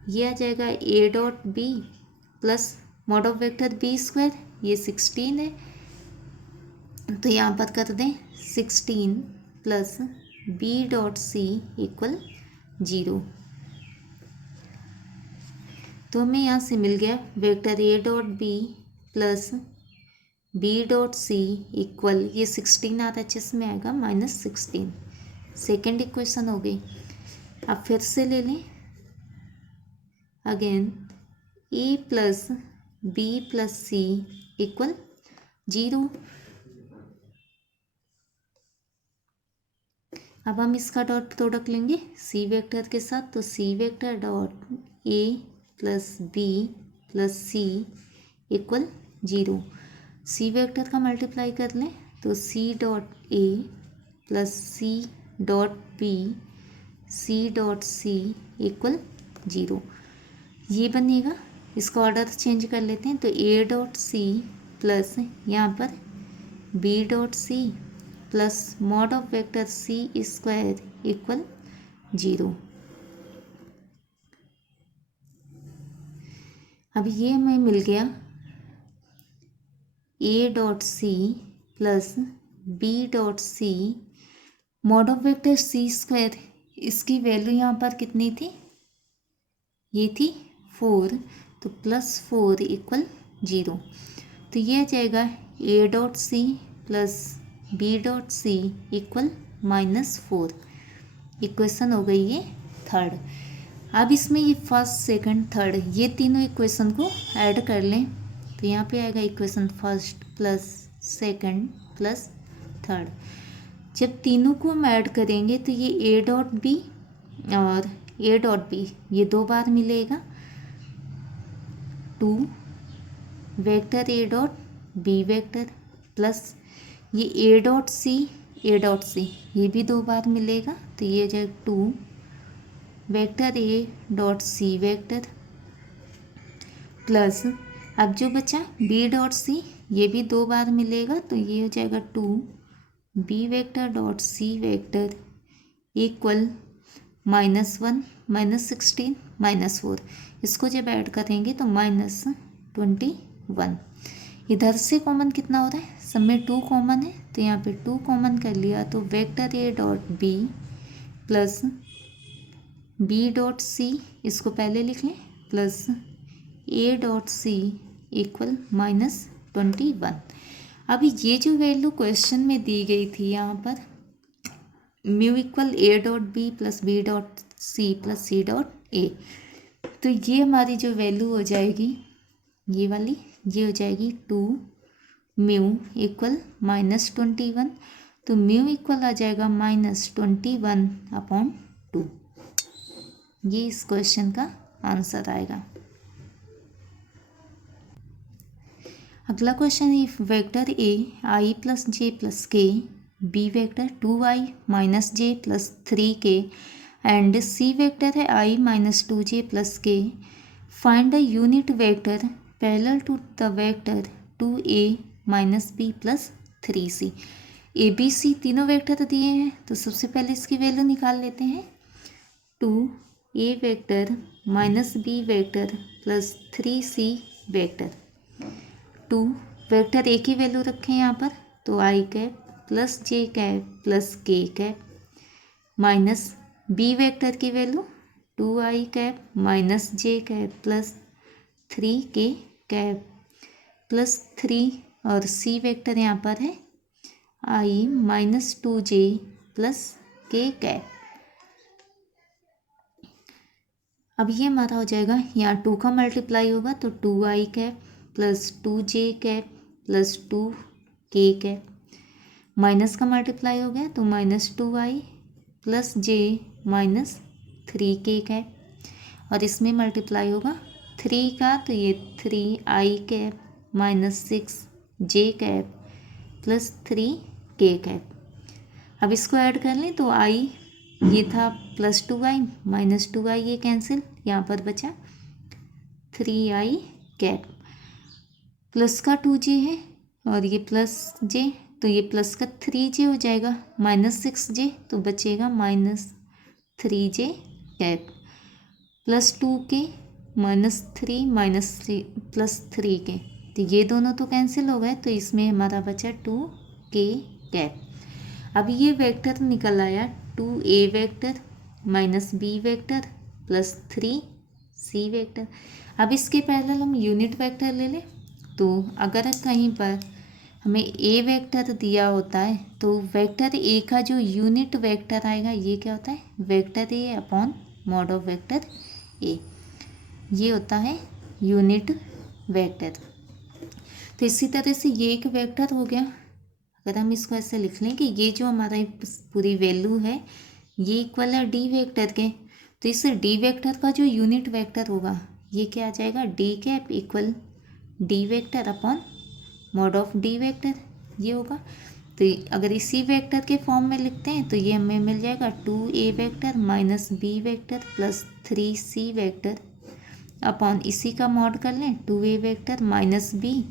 ये आ जाएगा A dot B plus mod of vector B square, ये 16 है, तो यहाँ पर कर दें 16 plus B dot C equal 0। तो हमें यहाँ से मिल गया वेक्टर ए dot B plus B dot C equal, ये 16 RHS में आएगा -16, सेकेंड इक्वेशन हो गई। अब फिर से ले लें अगेन ए plus B plus C equal 0। अब हम इसका डॉट प्रोडक्ट लेंगे सी वेक्टर के साथ, तो C vector dot A plus B plus C equal 0। C vector का मल्टीप्लाई कर लें तो C dot A plus C dot B C dot C equal 0, ये बनेगा। इसका ऑर्डर चेंज कर लेते हैं तो ए डॉट सी प्लस यहाँ पर B dot C plus mod of vector C square equal 0। अब ये हमें मिल गया A dot C plus B dot C mod of vector C square, इसकी वैल्यू यहाँ पर कितनी थी, ये थी 4, तो +4 इक्वल 0। तो ये आ जाएगा A dot C plus B dot C equal -4। Equation हो गई ये थर्ड। अब इसमें ये फर्स्ट सेकंड थर्ड ये तीनों इक्वेशन को ऐड कर लें, तो तो यहाँ पे आएगा equation first plus second plus third. जब तीनों को हम ऐड करेंगे तो ये ए डॉट बी और ए डॉट बी ये 2 बार मिलेगा, 2 वेक्टर ए डॉट बी वेक्टर प्लस ये ए डॉट सी ये भी 2 बार मिलेगा, तो ये हो जाएगा 2 वेक्टर ए डॉट सी वेक्टर प्लस अब जो बचा बी डॉट सी ये भी 2 बार मिलेगा, तो ये हो जाएगा 2 B vector dot C vector equal -1 -16 -4। इसको जब ऐड करेंगे तो -21। इधर से कॉमन कितना हो रहा है, सब में 2 कॉमन है, तो यहाँ पे 2 कॉमन कर लिया, तो वेक्टर ए dot B plus B dot C इसको पहले लिख लें plus A dot C equal -21। अभी ये जो वैल्यू क्वेश्चन में दी गई थी यहाँ पर mu equal a dot B plus B dot C plus C dot a, तो ये हमारी जो वैल्यू हो जाएगी ये वाली, ये हो जाएगी 2 म्यू इक्वल -21, तो म्यू इक्वल आ जाएगा -21/2। ये इस क्वेश्चन का आंसर आएगा। अगला क्वेश्चन है if vector a i plus j plus k, b vector 2i minus j plus 3k and c vector है i minus 2j plus k, find a unit vector parallel to the vector 2a minus b plus 3c। A b c तीनों वेक्टर दिए हैं, तो सबसे पहले इसकी वैल्यू निकाल लेते हैं। 2a vector minus b vector plus 3c vector, 2 vector a की वैल्यू रखें यहाँ पर, तो i cap plus j cap plus k cap minus b vector की value 2i cap minus j cap plus 3k cap plus 3 और सी वेक्टर यहाँ पर है i minus 2j plus k cap. अब ये हमारा हो जाएगा, यहाँ 2 का मल्टीप्लाई होगा तो 2i cap plus 2j cap plus 2k cap, minus का मल्टीप्लाई हो गया तो -2i plus j minus 3k cap, और इसमें मल्टीप्लाई होगा 3 का तो ये 3i cap minus 6j cap plus 3k cap. अब इसको ऐड कर लें तो i ये था प्लस 2i माइनस 2i ये कैंसिल, यहाँ पर बचा 3i कैप, प्लस का 2j है और ये प्लस j, तो ये प्लस का 3j हो जाएगा माइनस 6j, तो बचेगा -3j cap plus 2k minus 3 minus 3 plus 3k, तो ये दोनों तो कैंसिल हो गए, तो इसमें हमारा बचा 2k कैप। अब ये वेक्टर निकल आया 2a vector minus b vector plus 3c vector. अब इसके पैरेलल हम यूनिट वेक्टर ले लें, तो अगर कहीं पर हमें ए वेक्टर दिया होता है तो वेक्टर ए का जो यूनिट वेक्टर आएगा ये क्या होता है, vector A upon mod of vector ए, ये होता है यूनिट वेक्टर। तो इसी तरह से ये एक वेक्टर हो गया। अगर हम इसको ऐसे लिख लें कि ये जो हमारा पूरी वैल्यू है ये इक्वल है डी वेक्टर के, तो इस डी वेक्टर का जो यूनिट वेक्टर होगा ये क्या आ जाएगा, D cap equal D vector upon mod of D vector ये होगा। तो अगर इसी वेक्टर के फॉर्म में लिखते हैं तो ये हमें मिल जाएगा 2a vector minus b vector plus 3c vector upon इसी का मॉड कर लें 2a vector minus b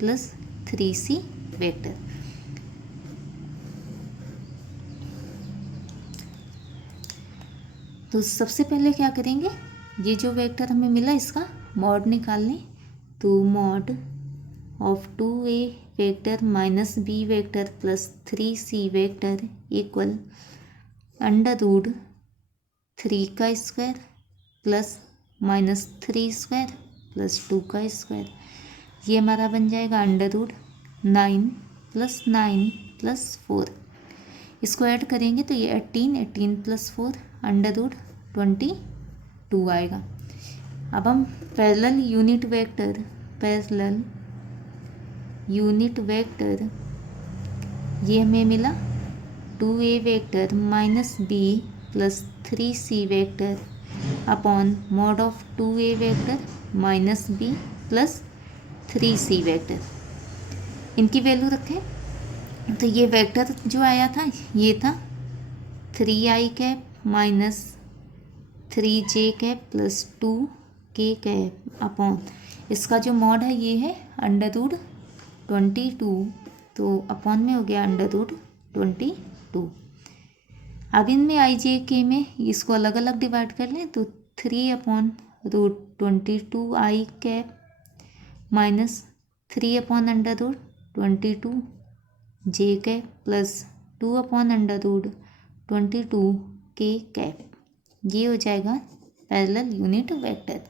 plus 3c vector. तो सबसे पहले क्या करेंगे, ये जो वेक्टर हमें मिला इसका मॉड निकाल लें, तो mod of 2a vector minus b vector plus 3c vector equal √3 का स्क्वायर प्लस -3 स्क्वायर प्लस 2 का स्क्वायर, ये हमारा बन जाएगा √9 + 9 + 4। इसको ऐड करेंगे तो ये 18 + 4 √22 आएगा। अब हम parallel unit vector parallel unit vector, ये हमें मिला 2a vector minus b plus 3c vector upon mod of 2a vector minus b plus 3c vector. इनकी वैल्यू रखें तो ये वेक्टर जो आया था ये था 3i cap minus 3j cap plus 2k cap upon इसका जो मॉड है ये है अंडर रूट 22, तो अपॉन में हो गया अंडर रूट 22। अब इनमें i j k में इसको अलग अलग डिवाइड कर लें तो 3 upon root 22 i cap minus 3 upon under root 22 j cap plus 2 upon under root 22 k cap. ये हो जाएगा पैरेलल यूनिट वेक्टर।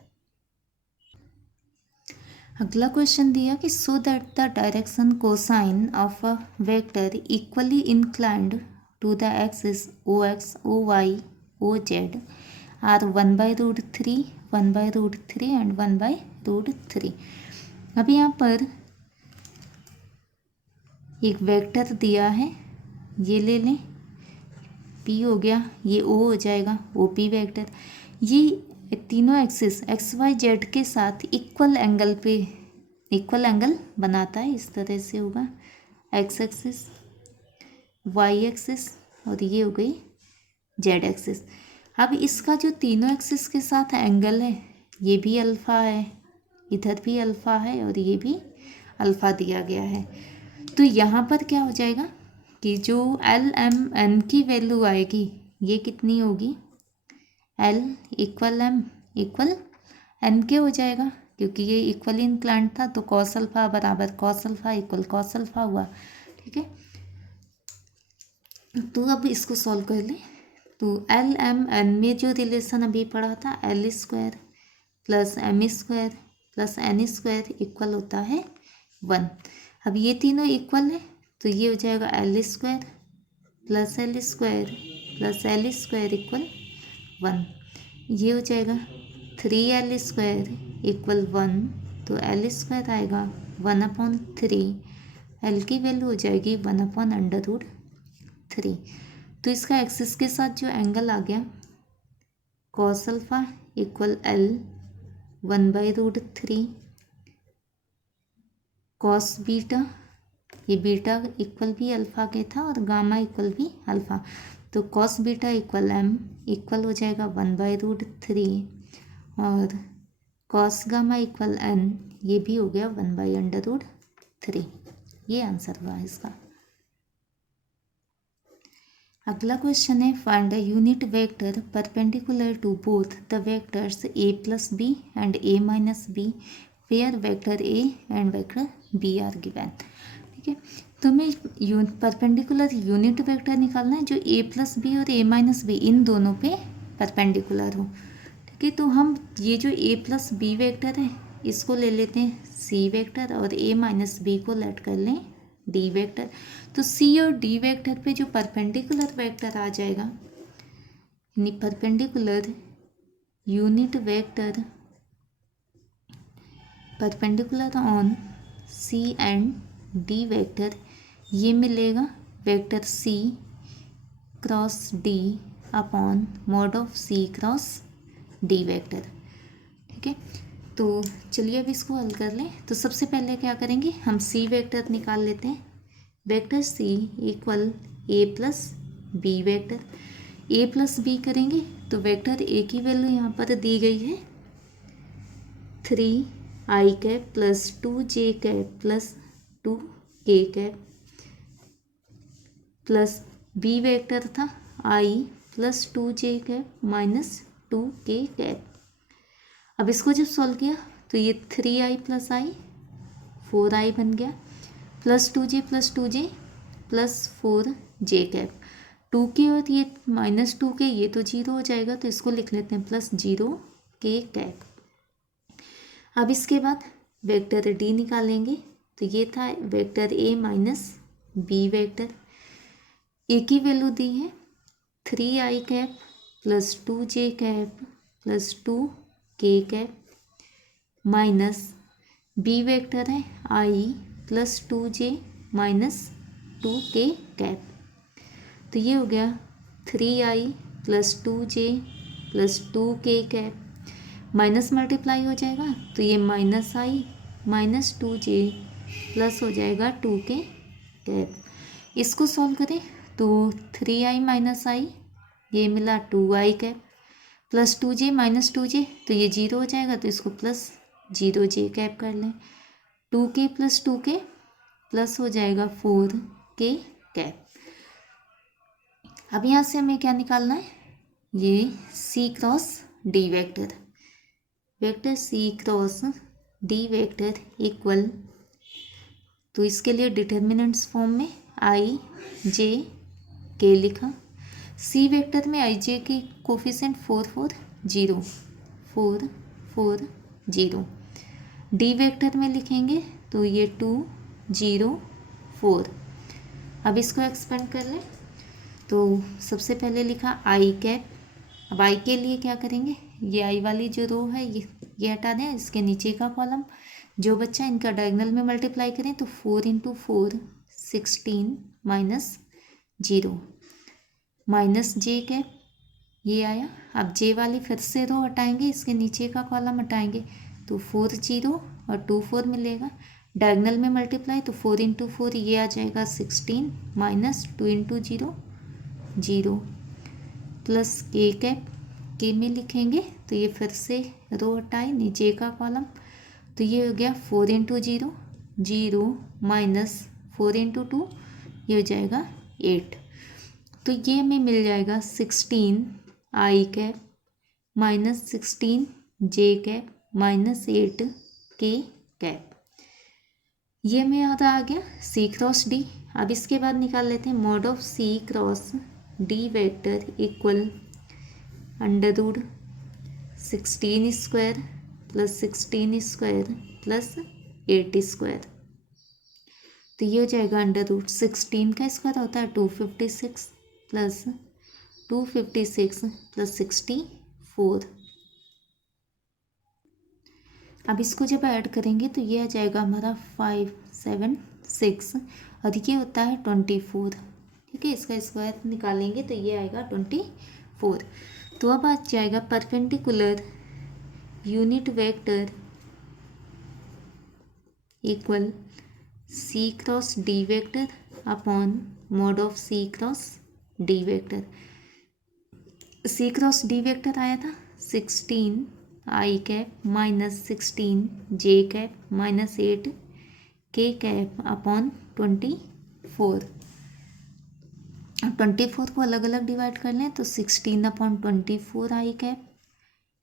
अगला क्वेश्चन दिया कि so that the direction cosine of a vector equally inclined to the axis O X O Y O Z are 1/√3 1/√3 and 1/√3। अब यहाँ पर एक वेक्टर दिया है, ये ले लें, P हो गया, ये O हो जाएगा OP वेक्टर। ये तीनों एक्सिस एक्स वाई जेड के साथ इक्वल एंगल बनाता है। इस तरह से होगा एक्स एक्सिस वाई एक्सिस और ये हो गई जेड एक्सिस। अब इसका जो तीनों एक्सिस के साथ एंगल है ये भी अल्फ़ा है, इधर भी अल्फ़ा है और ये भी अल्फ़ा दिया गया है। तो यहाँ पर क्या हो जाएगा कि जो एल एम एन की वैल्यू आएगी ये कितनी होगी, l equal m equal n के हो जाएगा, क्योंकि ये इक्वली इंक्लाइंड था तो कॉस अल्फा बराबर cos alpha equal cos alpha हुआ। ठीक है, तो अब इसको सॉल्व कर ले तो एल एम एन में जो रिलेशन अभी पढ़ा था l square plus M square plus N square equal होता है 1। अब ये तीनों इक्वल है तो ये हो जाएगा L square plus L square plus L square equal 1। ये हो जाएगा 3l स्क्वायर इक्वल 1, तो एल स्क्वायर आएगा 1/3, एल की वैल्यू हो जाएगी 1/√3। तो इसका एक्सिस के साथ जो एंगल आ गया cos alpha equal l 1/√3, cos beta, ये बीटा इक्वल भी अल्फ़ा के था और गामा इक्वल भी अल्फ़ा, तो cos beta equal m equal हो जाएगा 1/√3 और कॉस गामा इक्वल एन ये भी हो गया 1/√3। ये आंसर हुआ इसका। अगला क्वेश्चन है find the unit vector perpendicular to both the vectors a plus b and a minus b where vector a and vector b are given. ठीक है, तो हमें परपेंडिकुलर यूनिट वेक्टर निकालना है जो a प्लस बी और a माइनस बी इन दोनों पे परपेंडिकुलर हो। ठीक है, तो हम ये जो a प्लस बी वेक्टर है इसको ले लेते हैं c वेक्टर और a माइनस बी को लेट कर लें d वेक्टर। तो c और d वेक्टर पे जो परपेंडिकुलर वेक्टर आ जाएगा यानी perpendicular unit vector perpendicular on c and d vector, ये मिलेगा vector c cross d upon mod of c cross d vector. ठीक है, तो चलिए अब इसको हल कर लें। तो सबसे पहले क्या करेंगे, हम c वेक्टर निकाल लेते हैं। Vector c equal a plus B vector, a plus b करेंगे तो वेक्टर a की वैल्यू यहाँ पर दी गई है 3i cap plus 2j cap plus 2k cap plus B vector था i plus 2j cap minus 2k cap. अब इसको जब सॉल्व किया तो ये 3i प्लस i 4i बन गया plus 2j plus 4j cap, 2k और ये माइनस 2k ये तो 0 हो जाएगा तो इसको लिख लेते हैं प्लस 0k कैप। अब इसके बाद वेक्टर d निकालेंगे तो ये था vector a minus b vector, a की वैल्यू दी है 3i cap plus 2j cap plus 2k cap minus b vector है i plus 2j minus 2k cap. तो ये हो गया 3i plus 2j plus 2k cap, minus multiply हो जाएगा तो ये माइनस आई माइनस 2j प्लस हो जाएगा 2k कैप। इसको सॉल्व करें तो 3i माइनस आई ये मिला 2i cap plus 2j minus 2j तो ये 0 हो जाएगा, तो इसको प्लस 0j कैप कर लें। 2k प्लस 2k प्लस हो जाएगा 4k कैप। अब यहाँ से हमें क्या निकालना है, ये c cross d vector, vector c cross d vector equal, तो इसके लिए डिटर्मिनेंट्स फॉर्म में i j k लिखा। c वेक्टर में i j के कोफिशिएंट 4 4 0 4 4 0। d वेक्टर में लिखेंगे तो ये 2 0 4। अब इसको एक्सपेंड कर लें तो सबसे पहले लिखा आई कैप। अब आई के लिए क्या करेंगे, ये आई वाली जो रो है ये हटा दें, इसके नीचे का कॉलम जो बच्चा इनका डायगोनल में मल्टीप्लाई करें तो 4 × 4 16 माइनस 0 माइनस जे कैप ये आया। अब जे वाली फिर से रो हटाएंगे, इसके नीचे का कॉलम हटाएंगे तो 4 0 और 2 4 मिलेगा, डायगोनल में मल्टीप्लाई तो 4 × 4 ये आ जाएगा 16 माइनस 2 × 0 0 प्लस के कैप, के में लिखेंगे तो ये फिर से रो हटाए नीचे का कॉलम तो ये हो गया 4 × 0 0 माइनस 4 × 2 ये हो जाएगा 8। तो ये हमें मिल जाएगा 16 i cap minus 16 j cap minus 8 k cap. ये हमें याद आ गया सी क्रॉस डी। अब इसके बाद निकाल लेते हैं mod of c cross d vector equal √ 16 square plus 16 square plus 8 square. तो ये हो जाएगा √ 16 का स्क्वायर होता है 256 प्लस 256 प्लस 64। अब इसको जब ऐड करेंगे तो ये आ जाएगा हमारा 576 और ये होता है 24। ठीक है, इसका स्क्वायर निकालेंगे तो ये आएगा 24। तो अब आ जाएगा perpendicular unit vector equal c cross d vector upon mod of c cross d vector. C cross d vector आया था 16 i cap minus 16 j cap minus 8 k cap upon 24। 24 को अलग अलग डिवाइड कर लें तो 16/24 आई कैप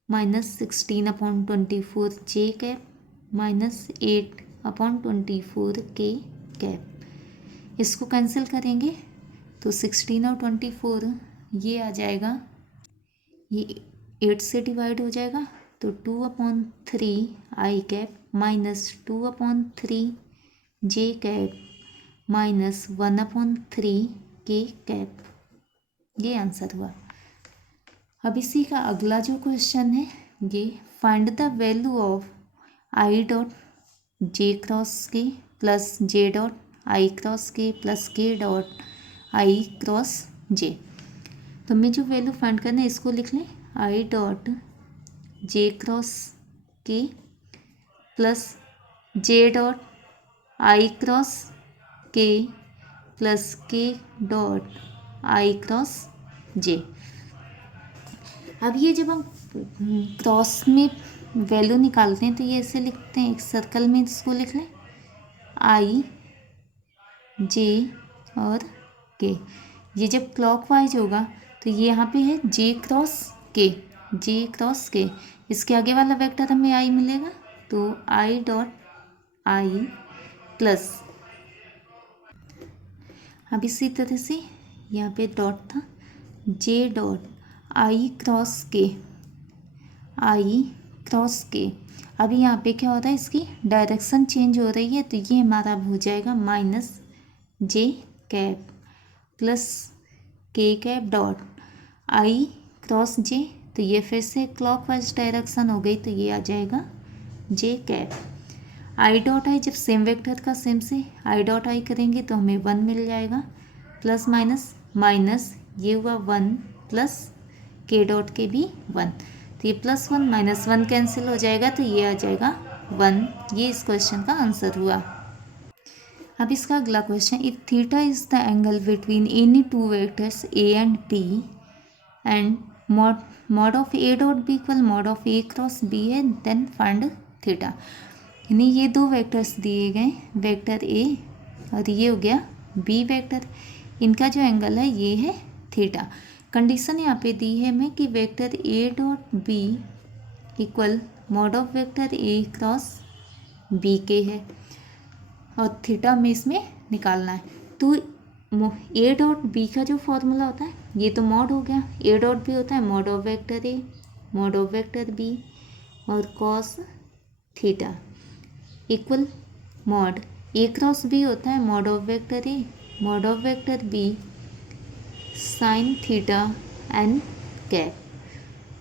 माइनस 16/24 जे कैप माइनस 8/24 के कैप। इसको कैंसिल करेंगे तो 16 और 24 ये आ जाएगा, ये 8 से डिवाइड हो जाएगा तो 2/3 आई कैप माइनस 2/3 जे कैप माइनस 1/3 के कैप। ये आंसर हुआ। अब इसी का अगला जो क्वेश्चन है ये find the value of i dot j cross k plus j dot i cross k plus k dot i cross j. तो हमें जो वैल्यू फाइंड करना है इसको लिख लें, आई dot j cross k plus j dot i cross k plus k dot i cross जे। अब ये जब हम क्रॉस में वैल्यू निकालते हैं तो ये ऐसे लिखते हैं, एक सर्कल में इसको लिख लें आई जे और के। ये जब क्लॉकवाइज होगा तो ये यहाँ पे है जे क्रॉस के, जे क्रॉस के, इसके आगे वाला वेक्टर हमें आई मिलेगा तो आई डॉट आई प्लस, अब इसी तरह से यहाँ पे डॉट था जे डॉट आई क्रॉस के, आई क्रॉस के। अभी यहाँ पे क्या हो रहा है, इसकी डायरेक्शन चेंज हो रही है तो ये हमारा हो जाएगा minus j cap plus k cap dot i cross j. तो ये फिर से क्लॉकवाइज डायरेक्शन हो गई तो ये आ जाएगा जे कैप। आई डॉट आई, जब सेम वेक्टर का सेम से आई डॉट आई करेंगे तो हमें 1 मिल जाएगा, प्लस माइनस माइनस ये हुआ 1 प्लस के डॉट के भी 1, तो ये +1 -1 कैंसिल हो जाएगा, तो ये आ जाएगा 1। ये इस क्वेश्चन का आंसर हुआ। अब इसका अगला question, if theta is the angle between any two vectors a and b and mod of a dot b equal mod of a cross b है, देन फाइंड थीटा। यानी ये दो वेक्टर्स दिए गए, वेक्टर ए और ये हो गया बी वेक्टर, इनका जो एंगल है ये है थीटा। कंडीशन यहाँ पे दी है हमें कि vector A dot b equal mod of vector a cross b के है और थीटा में इसमें निकालना है। तो ए डॉट बी का जो फॉर्मूला होता है, ये तो मॉड हो गया, ए डॉट बी होता है mod of vector a mod of vector b और cos theta equal mod a cross b होता है mod of vector a mod of vector b sine theta n cap.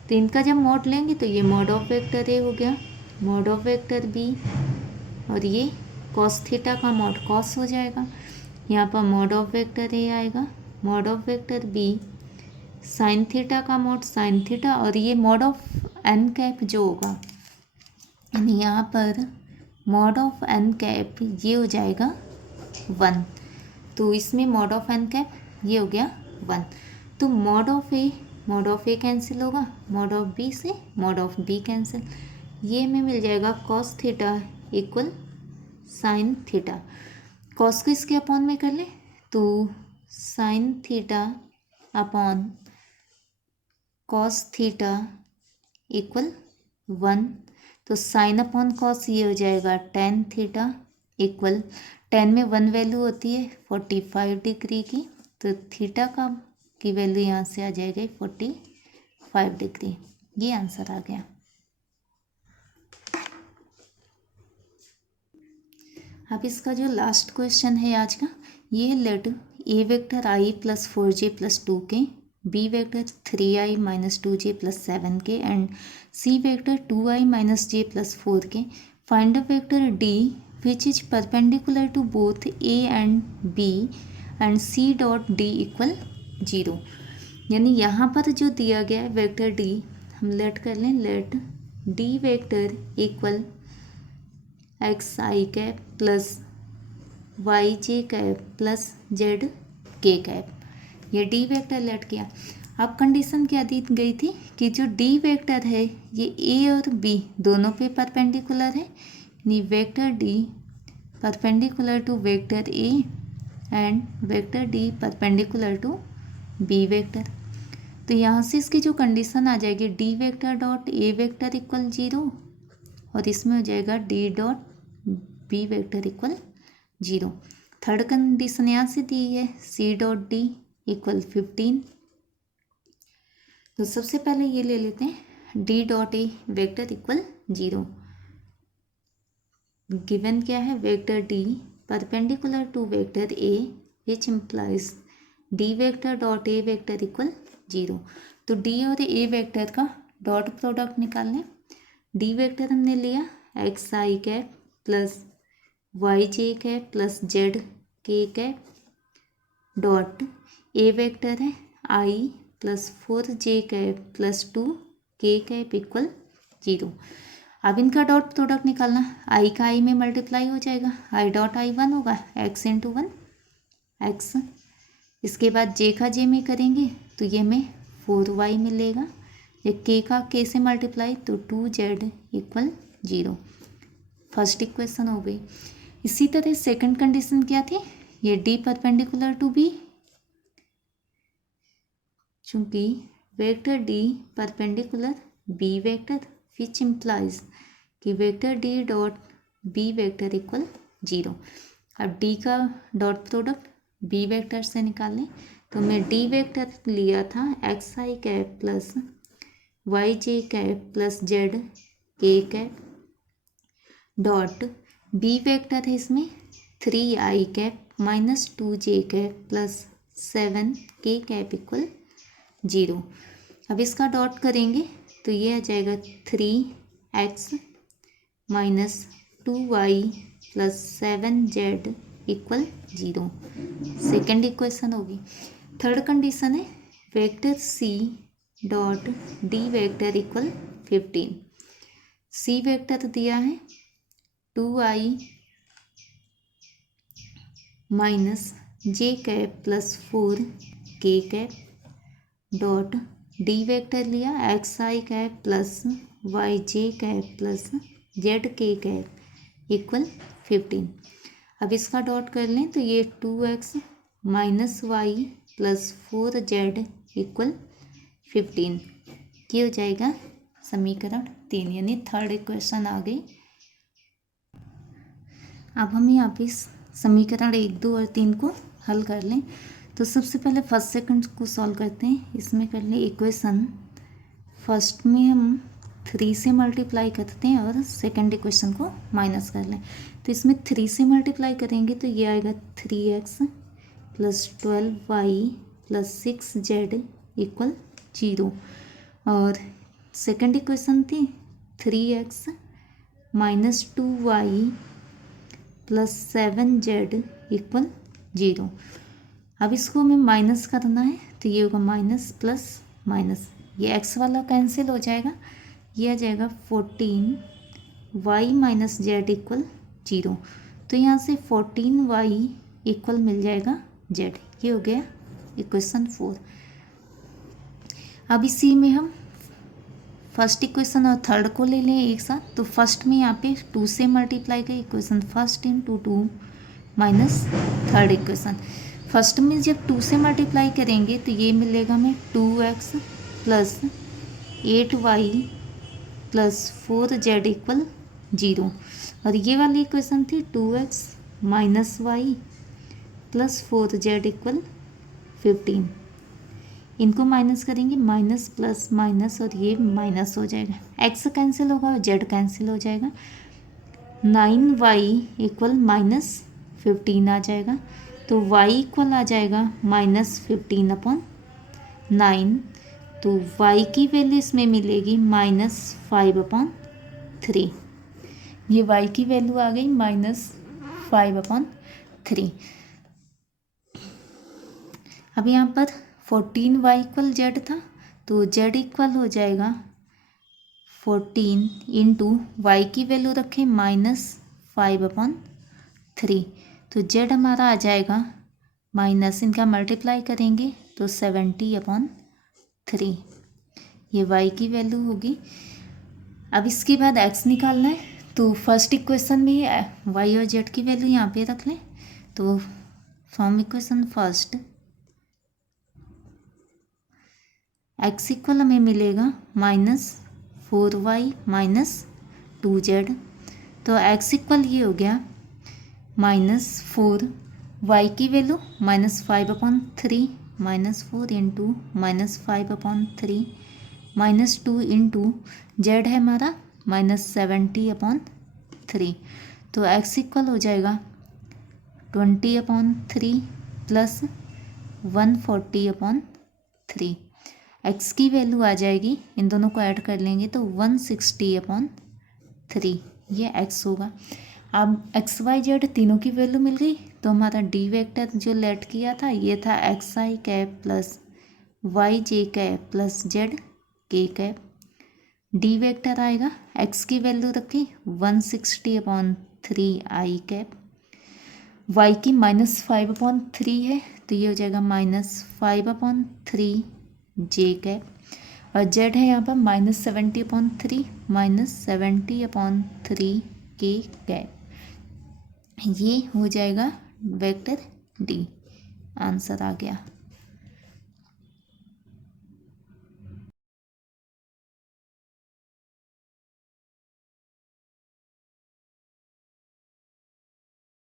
तो इनका जब मॉड लेंगे तो ये मॉड ऑफ वेक्टर ए हो गया, मॉड ऑफ वेक्टर बी और ये कॉस थीटा का मॉड कॉस हो जाएगा। यहाँ पर मॉड ऑफ वेक्टर ए आएगा, mod of vector b sine theta का मॉड साइन थीटा और ये मॉड ऑफ एन कैप जो होगा, यानी यहाँ पर मॉड ऑफ एन कैप ये हो जाएगा 1। तो इसमें मॉड ऑफ एन कैप ये हो गया 1। तो मॉड ऑफ ए कैंसिल होगा, मॉड ऑफ बी से मॉड ऑफ बी कैंसिल, ये हमें मिल जाएगा cos theta equal sine theta. Cos को इसके अपॉन में कर लें तो sine theta upon cos theta equal 1। तो साइन अपॉन कॉस ये हो जाएगा टेन थीटा इक्वल, टेन में 1 वैल्यू होती है 45 डिग्री की, तो थीटा की वैल्यू यहाँ से आ जाएगी 45 डिग्री। ये आंसर आ गया। अब इसका जो लास्ट क्वेश्चन है आज का, ये लेट ए वेक्टर आई प्लस 4j प्लस 2 के, b vector 3i minus 2j plus 7 k and c vector 2i minus j plus 4 k. Find a vector d which is perpendicular to both a and b and c dot d equal 0। यानी यहाँ पर जो दिया गया है वेक्टर डी, हम लेट कर लें, let d vector equal x आई कैप प्लस वाई जे कैप प्लस जेड के कैप, ये डी वेक्टर लेट किया। अब कंडीशन क्या दी गई थी कि जो डी वेक्टर है ये ए और बी दोनों पे परपेंडिकुलर है, यानी vector d perpendicular to vector a and vector d perpendicular to b vector. तो यहाँ से इसकी जो कंडीशन आ जाएगी डी वेक्टर डॉट ए वेक्टर इक्वल 0 और इसमें हो जाएगा d dot B vector equal 0। Third condition यहाँ से दी है सी डॉट डी इक्वल 15। तो सबसे पहले ये ले लेते हैं डी डॉट ए वेक्टर इक्वल 0। गिवन क्या है, vector d perpendicular to vector a which implies d vector dot A vector equal 0। तो डी और ए वेक्टर का डॉट प्रोडक्ट निकाल लें। डी वेक्टर हमने लिया एक्स आई कैप प्लस वाई जे कैप प्लस जेड के कैप डॉट ए वेक्टर है i plus 4j cap plus 2 के कैप इक्वल 0। अब इनका डॉट प्रोडक्ट निकालना, आई का आई में मल्टीप्लाई हो जाएगा, आई डॉट आई 1 होगा, x इंटू 1 एक्स, इसके बाद जे का जे में करेंगे तो ये हमें 4y मिलेगा, ये के का के से मल्टीप्लाई तो 2z इक्वल 0। फर्स्ट इक्वेशन हो गई। इसी तरह सेकंड कंडीशन क्या थी, ये डी परपेंडिकुलर टू बी, चूंकि vector d perpendicular b vector which implies कि vector d dot B vector equal 0। अब डी का डॉट प्रोडक्ट बी वेक्टर से निकाल लें तो मैं डी वेक्टर लिया था एक्स आई कैप प्लस वाई जे कैप प्लस जेड के कैप डॉट बी वेक्टर है इसमें 3i cap minus 2j cap plus 7 के कैप इक्वल 0। अब इसका डॉट करेंगे तो ये आ जाएगा 3x minus 2y plus 7z equal 0। Second equation होगी। थर्ड कंडीशन है vector c dot d vector equal 15। c vector दिया है 2i minus j cap plus 4k cap dot d vector लिया एक्स आई कैप प्लस वाई जे कैप प्लस जेड के कैप इक्वल 15। अब इसका डॉट कर लें तो ये 2x minus Y plus 4z equal 15। ये हो जाएगा समीकरण 3, यानी थर्ड इक्वेशन आ गई। अब हम यहाँ पे समीकरण 1, 2 और 3 को हल कर लें। तो सबसे पहले फर्स्ट सेकंड को सॉल्व करते हैं। इसमें कर लें इक्वेशन, फर्स्ट में हम 3 से मल्टीप्लाई करते हैं और सेकंड इक्वेशन को माइनस कर लें। तो इसमें 3 से मल्टीप्लाई करेंगे तो ये आएगा 3x plus 12y plus 6z equal 0। और सेकंड इक्वेशन थी 3x minus 2y plus 7z equal 0। अब इसको हमें माइनस करना है तो ये होगा माइनस प्लस माइनस, ये एक्स वाला कैंसिल हो जाएगा, ये आ जाएगा 14y माइनस जेड इक्वल 0। तो यहाँ से 14y इक्वल मिल जाएगा z। ये हो गया इक्वेशन 4। अब इसी में हम फर्स्ट इक्वेशन और थर्ड को ले लें एक साथ। तो फर्स्ट में यहाँ पे 2 से मल्टीप्लाई कर equation first into 2 minus third equation. First में जब 2 से मल्टीप्लाई करेंगे तो ये मिलेगा हमें 2x plus 8y plus 4z equal 0। और ये वाली इक्वेशन थी 2x minus Y plus 4z equal 15। इनको माइनस करेंगे, माइनस प्लस माइनस और ये माइनस हो जाएगा, x कैंसिल होगा और z कैंसिल हो जाएगा। 9y इक्वल माइनस 15 आ जाएगा। तो y इक्वल आ जाएगा माइनस 15 अपॉन 9। तो y की वैल्यू इसमें मिलेगी माइनस 5 अपॉन 3। ये y की वैल्यू आ गई माइनस 5 अपॉन 3। अब यहाँ पर 14y इक्वल z था तो z इक्वल हो जाएगा 14 इंटू वाई की वैल्यू रखें माइनस 5 अपॉन 3। तो z हमारा आ जाएगा माइनस, इनका मल्टीप्लाई करेंगे तो 70 अपॉन 3। ये y की वैल्यू होगी। अब इसके बाद x निकालना है तो फर्स्ट इक्वेशन में y और z की वैल्यू यहाँ पे रख लें। तो from equation first x equal हमें मिलेगा माइनस 4y माइनस 2z। तो x इक्वल ये हो गया माइनस 4, y की value minus 5 upon 3, minus 4 into minus 5 upon 3 minus 2 into Z है हमारा माइनस 70 अपॉन 3। तो x इक्वल हो जाएगा 20 अपॉन 3 प्लस 140 अपॉन 3। x की वैल्यू आ जाएगी, इन दोनों को ऐड कर लेंगे तो 160 अपॉन 3। ये x होगा। अब एक्स वाई जेड तीनों की वैल्यू मिल गई तो हमारा डी वेक्टर जो लेट किया था ये था एक्स आई कैप प्लस वाई जे कैप प्लस जेड के कैप। डी वेक्टर आएगा, एक्स की वैल्यू रखी 160 अपॉन 3 आई कैप, वाई की माइनस 5 अपॉन 3 है तो ये हो जाएगा माइनस 5 अपॉन 3 जे कैप। और जेड है यहाँ पर माइनस 70 अपॉन 3 माइनस 70 अपॉन 3 के कैप। ये हो जाएगा वेक्टर डी। आंसर आ गया।